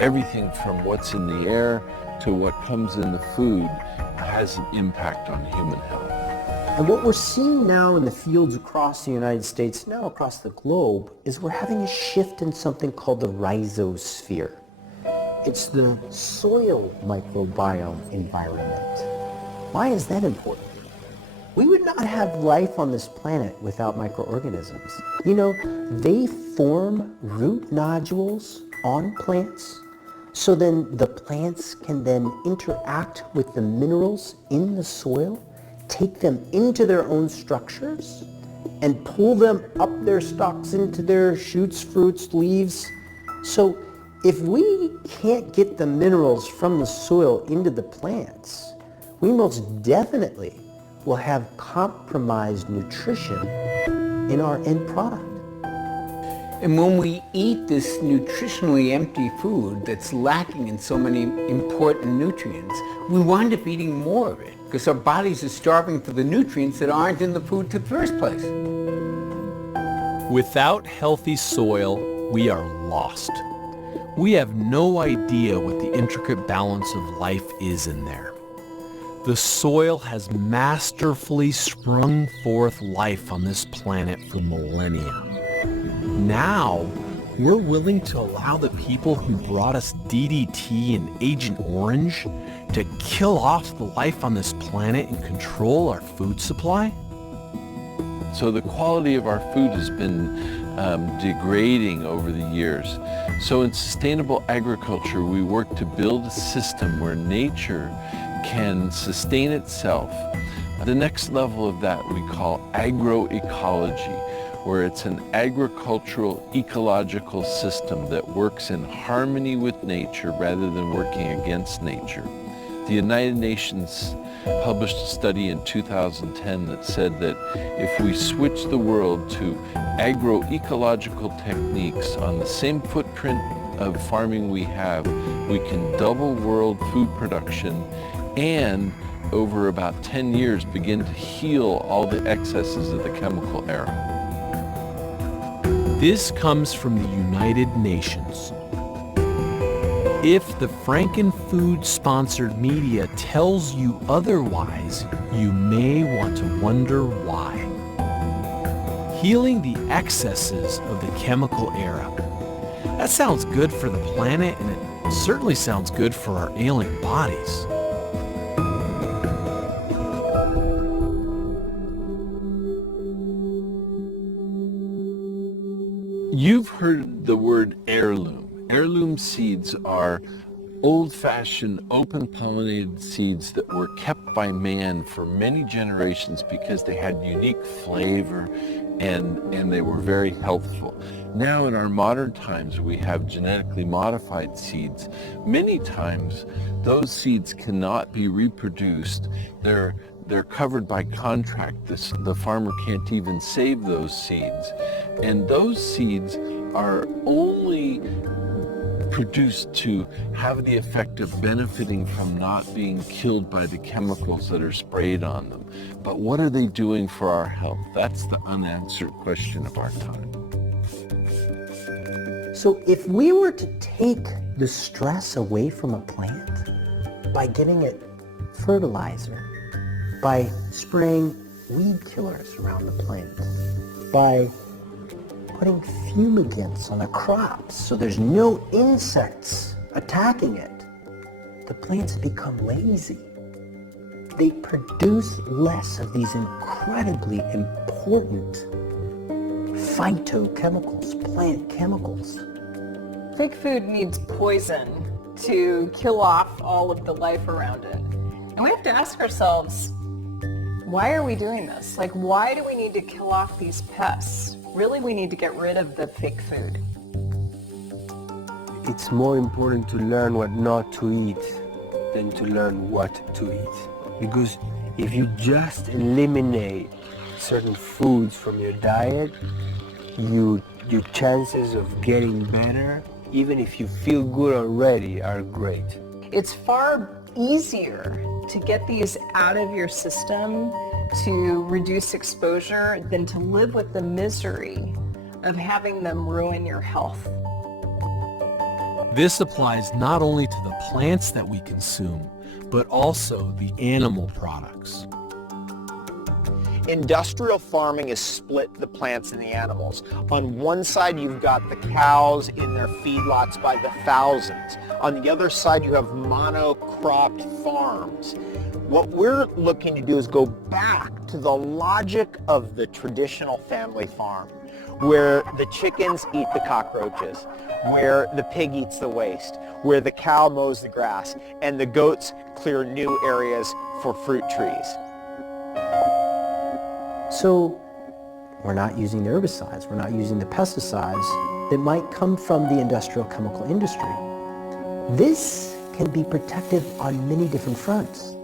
Everything from what's in the air to what comes in the food has an impact on human health. And what we're seeing now in the fields across the United States, now across the globe, is we're having a shift in something called the rhizosphere. It's the soil microbiome environment. Why is that important? We would not have life on this planet without microorganisms. You know, they form root nodules on plants, so then the plants can then interact with the minerals in the soil, take them into their own structures, and pull them up their stalks into their shoots, fruits, leaves. So if we can't get the minerals from the soil into the plants, we most definitely will have compromised nutrition in our end product. And when we eat this nutritionally empty food that's lacking in so many important nutrients, we wind up eating more of it because our bodies are starving for the nutrients that aren't in the food in the first place. Without healthy soil, we are lost. We have no idea what the intricate balance of life is in there. The soil has masterfully sprung forth life on this planet for millennia. Now, we're willing to allow the people who brought us DDT and Agent Orange to kill off the life on this planet and control our food supply? So the quality of our food has been degrading over the years. So in sustainable agriculture, we work to build a system where nature can sustain itself. The next level of that we call agroecology, where it's an agricultural ecological system that works in harmony with nature rather than working against nature. The United Nations published a study in 2010 that said that if we switch the world to agroecological techniques on the same footprint of farming we have, we can double world food production and over about 10 years begin to heal all the excesses of the chemical era. This comes from the United Nations. If the Frankenfood-sponsored media tells you otherwise, you may want to wonder why. Healing the excesses of the chemical era. That sounds good for the planet, and it certainly sounds good for our ailing bodies. You've heard the word heirloom. Heirloom seeds are old-fashioned, open-pollinated seeds that were kept by man for many generations because they had unique flavor and they were very healthful. Now in our modern times, we have genetically modified seeds. Many times, those seeds cannot be reproduced. They're covered by contract. The farmer can't even save those seeds. And those seeds are only produced to have the effect of benefiting from not being killed by the chemicals that are sprayed on them. But what are they doing for our health? That's the unanswered question of our time. So if we were to take the stress away from a plant by giving it fertilizer, by spraying weed killers around the plant, by putting fumigants on the crops so there's no insects attacking it, the plants become lazy. They produce less of these incredibly important phytochemicals, plant chemicals. Fake food needs poison to kill off all of the life around it. And we have to ask ourselves, why are we doing this? Like, why do we need to kill off these pests? Really, we need to get rid of the fake food. It's more important to learn what not to eat than to learn what to eat. Because if you just eliminate certain foods from your diet, your chances of getting better, even if you feel good already, are great. It's far easier to get these out of your system to reduce exposure than to live with the misery of having them ruin your health. This applies not only to the plants that we consume, but also the animal products. Industrial farming has split the plants and the animals. On one side, you've got the cows in their feedlots by the thousands. On the other side, you have monocropped farms. What we're looking to do is go back to the logic of the traditional family farm, where the chickens eat the cockroaches, where the pig eats the waste, where the cow mows the grass, and the goats clear new areas for fruit trees. So we're not using the herbicides, we're not using the pesticides that might come from the industrial chemical industry. This can be protective on many different fronts,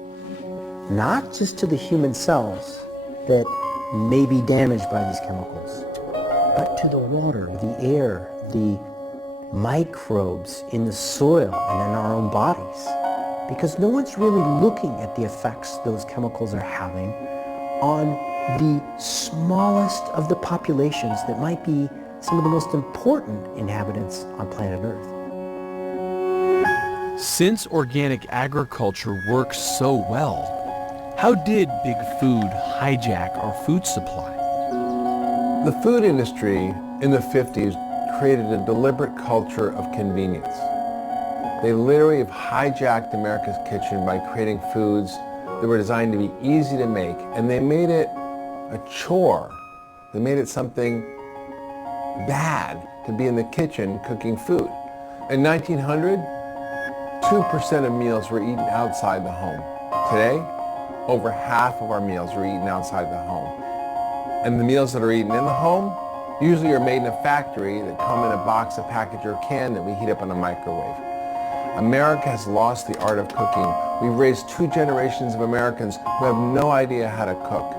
not just to the human cells that may be damaged by these chemicals, but to the water, the air, the microbes in the soil and in our own bodies. Because no one's really looking at the effects those chemicals are having on the smallest of the populations that might be some of the most important inhabitants on planet Earth. Since organic agriculture works so well, how did big food hijack our food supply? The food industry in the 50s created a deliberate culture of convenience. They literally have hijacked America's kitchen by creating foods that were designed to be easy to make, and they made it a chore. They made it something bad to be in the kitchen cooking food. In 1900, 2% of meals were eaten outside the home. Today, over half of our meals are eaten outside the home. And the meals that are eaten in the home usually are made in a factory that come in a box, a package, or a can that we heat up in a microwave. America has lost the art of cooking. We've raised 2 generations of Americans who have no idea how to cook.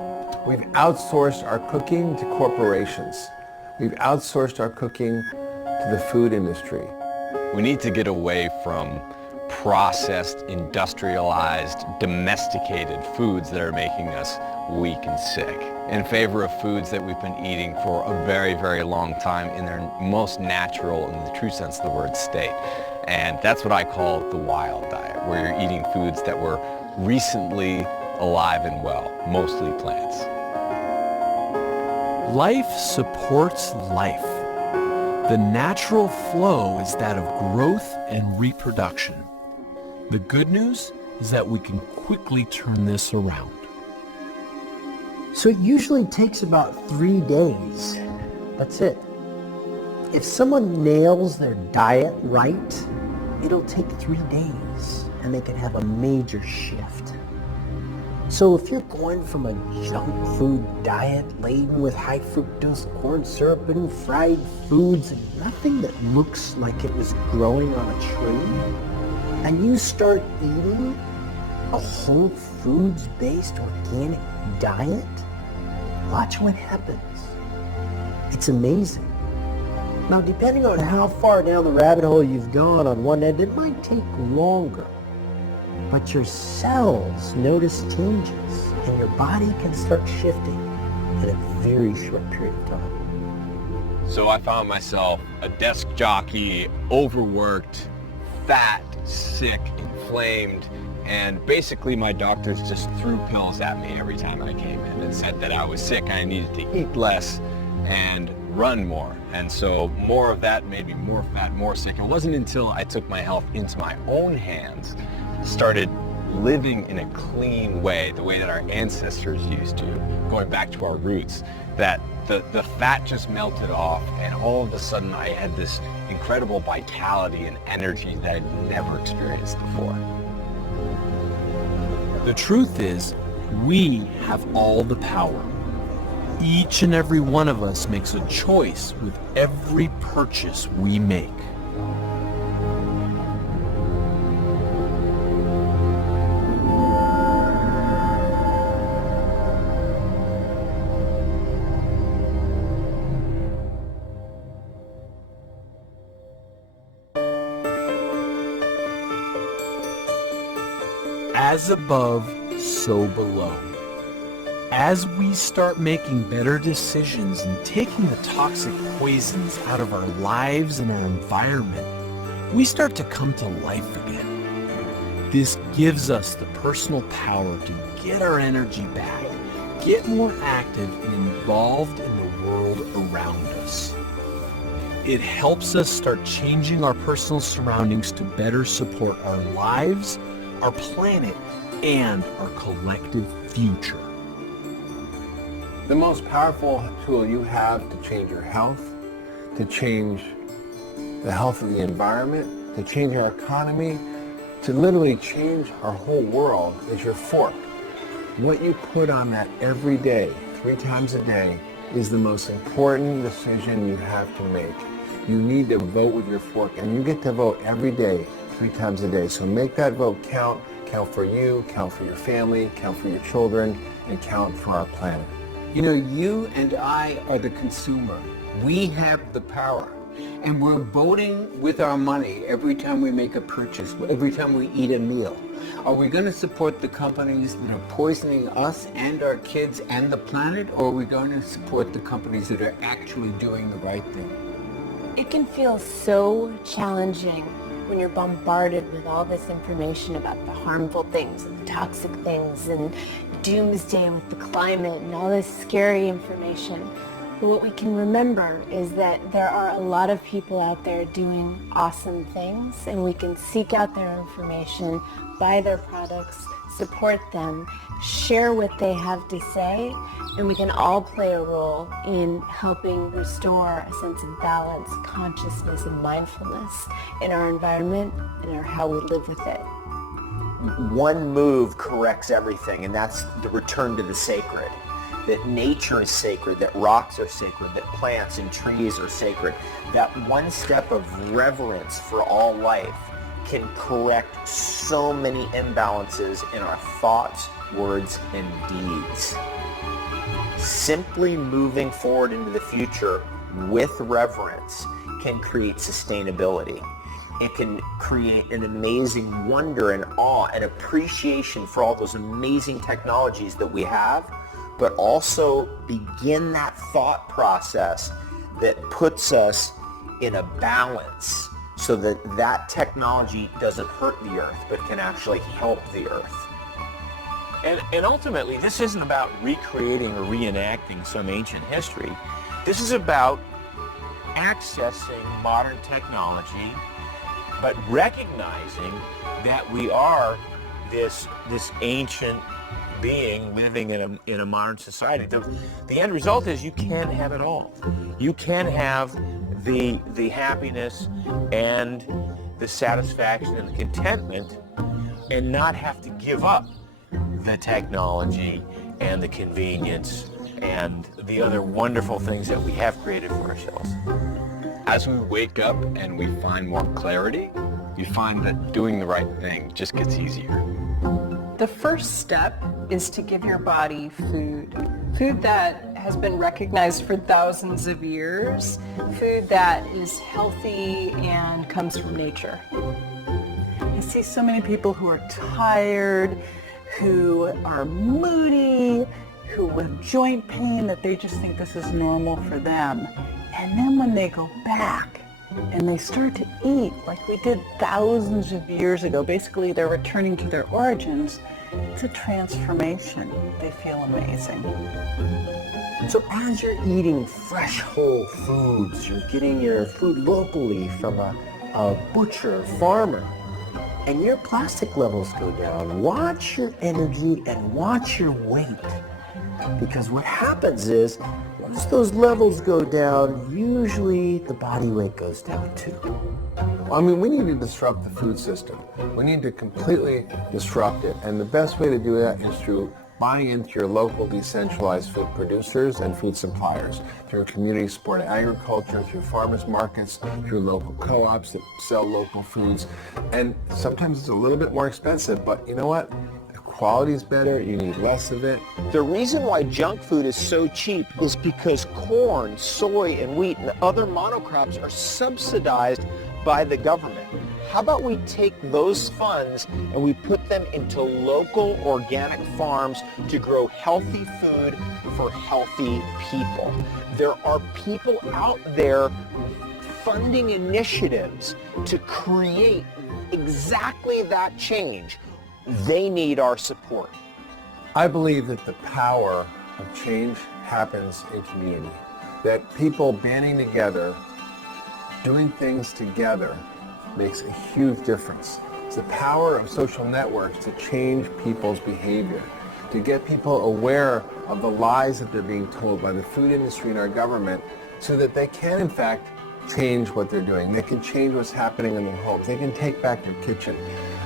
We've outsourced our cooking to corporations. We've outsourced our cooking to the food industry. We need to get away from processed, industrialized, domesticated foods that are making us weak and sick, in favor of foods that we've been eating for a very, very long time in their most natural, in the true sense of the word, state. And that's what I call the wild diet, where you're eating foods that were recently alive and well, mostly plants. Life supports life. The natural flow is that of growth and reproduction. The good news is that we can quickly turn this around. So it usually takes about 3 days. That's it. If someone nails their diet right, it'll take 3 days and they can have a major shift. So if you're going from a junk food diet laden with high fructose corn syrup and fried foods and nothing that looks like it was growing on a tree, and you start eating a whole foods-based organic diet, watch what happens. It's amazing. Now, depending on how far down the rabbit hole you've gone on one end, it might take longer. But your cells notice changes, and your body can start shifting in a very short period of time. So I found myself a desk jockey, overworked, fat, sick, inflamed, and basically my doctors just threw pills at me every time I came in and said that I was sick, I needed to eat less, and run more. And so more of that made me more fat, more sick. It wasn't until I took my health into my own hands, started living in a clean way, the way that our ancestors used to, going back to our roots, that the fat just melted off, and all of a sudden I had this incredible vitality and energy that I'd never experienced before. The truth is, we have all the power. Each and every one of us makes a choice with every purchase we make. As above, so below. As we start making better decisions and taking the toxic poisons out of our lives and our environment, we start to come to life again. This gives us the personal power to get our energy back, get more active and involved in the world around us. It helps us start changing our personal surroundings to better support our lives, our planet, and our collective future. The most powerful tool you have to change your health, to change the health of the environment, to change our economy, to literally change our whole world is your fork. What you put on that every day, 3 times a day, is the most important decision you have to make. You need to vote with your fork, and you get to vote every day, 3 times a day. So make that vote count. Count for you, count for your family, count for your children, and count for our planet. You know, you and I are the consumer. We have the power. And we're voting with our money every time we make a purchase, every time we eat a meal. Are we going to support the companies that are poisoning us and our kids and the planet, or are we going to support the companies that are actually doing the right thing? It can feel so challenging when you're bombarded with all this information about the harmful things and the toxic things and doomsday with the climate and all this scary information. But what we can remember is that there are a lot of people out there doing awesome things, and we can seek out their information, buy their products, support them, share what they have to say, and we can all play a role in helping restore a sense of balance, consciousness, and mindfulness in our environment and in how we live with it. One move corrects everything, and that's the return to the sacred. That nature is sacred, that rocks are sacred, that plants and trees are sacred. That one step of reverence for all life can correct so many imbalances in our thoughts, words, and deeds. Simply moving forward into the future with reverence can create sustainability. It can create an amazing wonder and awe and appreciation for all those amazing technologies that we have, but also begin that thought process that puts us in a balance so that that technology doesn't hurt the earth, but can actually help the earth. And ultimately, this isn't about recreating or reenacting some ancient history. This is about accessing modern technology, but recognizing that we are this ancient being living in a modern society. The end result is you can have it all. You can have the happiness and the satisfaction and the contentment and not have to give up the technology and the convenience and the other wonderful things that we have created for ourselves. As we wake up and we find more clarity, you find that doing the right thing just gets easier. The first step is to give your body food. Food that has been recognized for thousands of years. Food that is healthy and comes from nature. I see so many people who are tired, who are moody, who with joint pain, that they just think this is normal for them. And then when they go back and they start to eat like we did thousands of years ago, basically they're returning to their origins, it's a transformation. They feel amazing. So as you're eating fresh whole foods, you're getting your food locally from a butcher, farmer, and your plastic levels go down, watch your energy and watch your weight. Because what happens is, once those levels go down, usually the body weight goes down too. I mean, we need to disrupt the food system. We need to completely disrupt it. And the best way to do that is through buying into your local decentralized food producers and food suppliers, through community supported agriculture, through farmers markets, through local co-ops that sell local foods. And sometimes it's a little bit more expensive, but you know what? The quality is better, you need less of it. The reason why junk food is so cheap is because corn, soy, and wheat and other monocrops are subsidized by the government. How about we take those funds and we put them into local organic farms to grow healthy food for healthy people? There are people out there funding initiatives to create exactly that change. They need our support. I believe that the power of change happens in community. That people banding together, doing things together, makes a huge difference. It's the power of social networks to change people's behavior, to get people aware of the lies that they're being told by the food industry and our government so that they can, in fact, change what they're doing. They can change what's happening in their homes. They can take back their kitchen.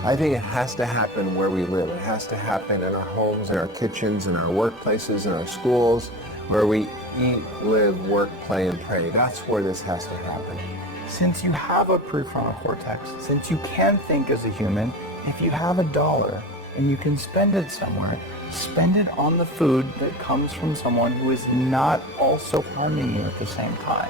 I think it has to happen where we live. It has to happen in our homes, in our kitchens, in our workplaces, in our schools, where we eat, live, work, play, and pray. That's where this has to happen. Since you have a prefrontal cortex, since you can think as a human, if you have $1 and you can spend it somewhere, spend it on the food that comes from someone who is not also harming you at the same time.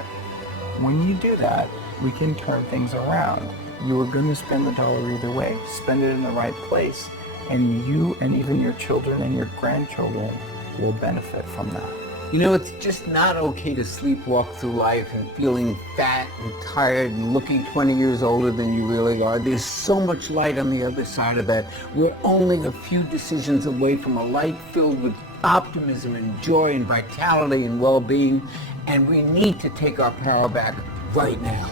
When you do that, we can turn things around. You are going to spend the dollar either way. Spend it in the right place, and you and even your children and your grandchildren will benefit from that. You know, it's just not okay to sleepwalk through life and feeling fat and tired and looking 20 years older than you really are. There's so much light on the other side of that. We're only a few decisions away from a life filled with optimism and joy and vitality and well-being, and we need to take our power back right now.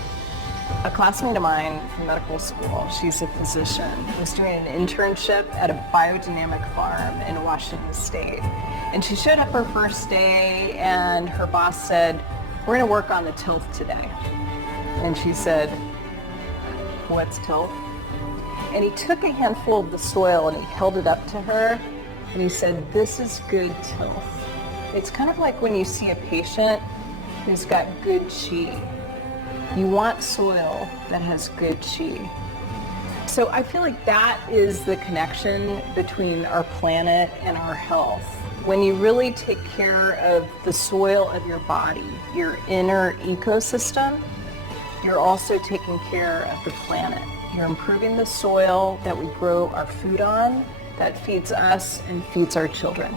A classmate of mine from medical school, she's a physician, was doing an internship at a biodynamic farm in Washington State. And she showed up her first day and her boss said, "We're going to work on the tilth today." And she said, "What's tilth?" And he took a handful of the soil and he held it up to her and he said, "This is good tilth." It's kind of like when you see a patient who's got good qi. You want soil that has good qi. So I feel like that is the connection between our planet and our health. When you really take care of the soil of your body, your inner ecosystem, you're also taking care of the planet. You're improving the soil that we grow our food on, that feeds us and feeds our children.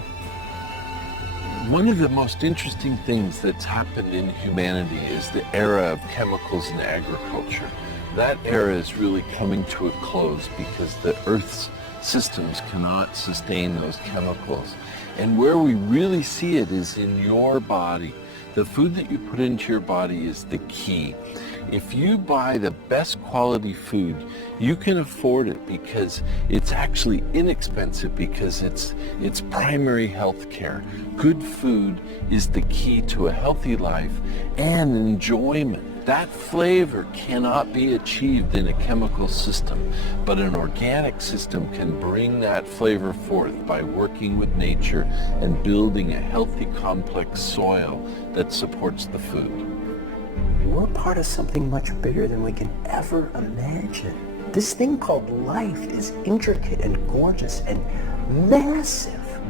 One of the most interesting things that's happened in humanity is the era of chemicals in agriculture. That era is really coming to a close because the Earth's systems cannot sustain those chemicals. And where we really see it is in your body. The food that you put into your body is the key. If you buy the best quality food, you can afford it because it's actually inexpensive because it's primary health care. Good food is the key to a healthy life and enjoyment. That flavor cannot be achieved in a chemical system, but an organic system can bring that flavor forth by working with nature and building a healthy, complex soil that supports the food. We're part of something much bigger than we can ever imagine. This thing called life is intricate and gorgeous and massive.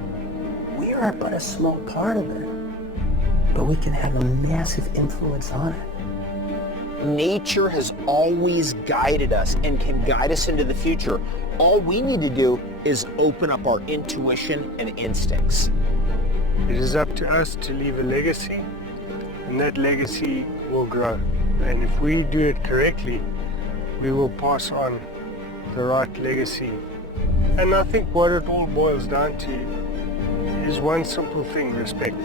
We are but a small part of it, but we can have a massive influence on it. Nature has always guided us and can guide us into the future. All we need to do is open up our intuition and instincts. It is up to us to leave a legacy, and that legacy will grow. And if we do it correctly, we will pass on the right legacy. And I think what it all boils down to is one simple thing: respect.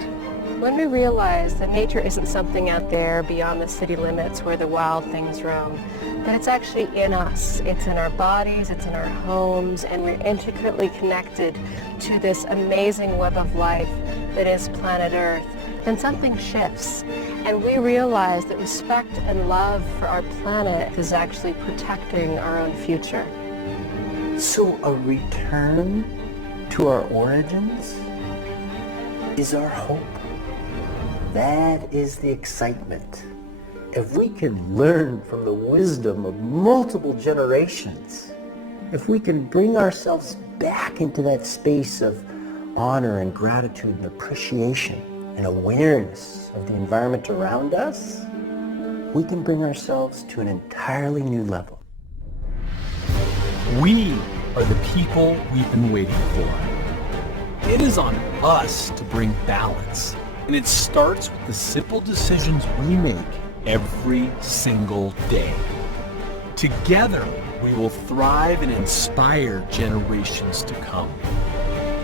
When we realize that nature isn't something out there beyond the city limits where the wild things roam, that it's actually in us. It's in our bodies, it's in our homes, and we're intricately connected to this amazing web of life that is planet Earth, then something shifts. And we realize that respect and love for our planet is actually protecting our own future. So a return to our origins is our hope. That is the excitement. If we can learn from the wisdom of multiple generations, if we can bring ourselves back into that space of honor and gratitude and appreciation and awareness of the environment around us, we can bring ourselves to an entirely new level. We are the people we've been waiting for. It is on us to bring balance, and it starts with the simple decisions we make every single day. Together, we will thrive and inspire generations to come.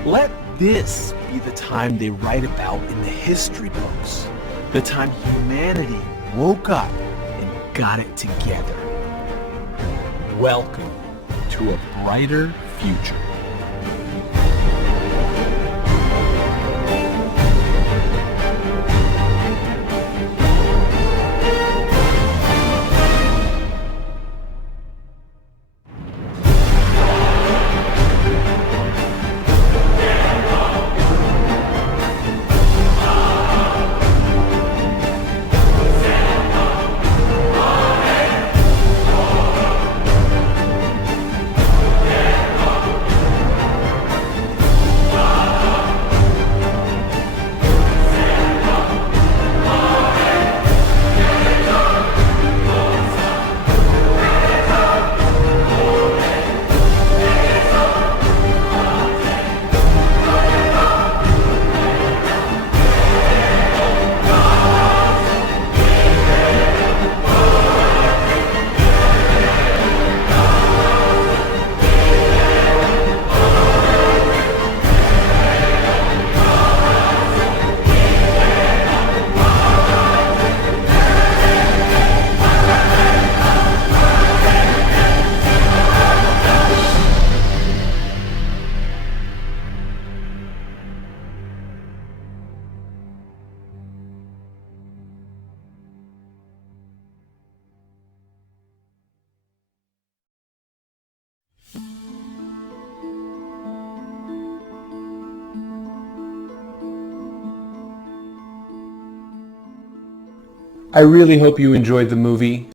Let this be the time they write about in the history books, the time humanity woke up and got it together. Welcome to a brighter future. I really hope you enjoyed the movie.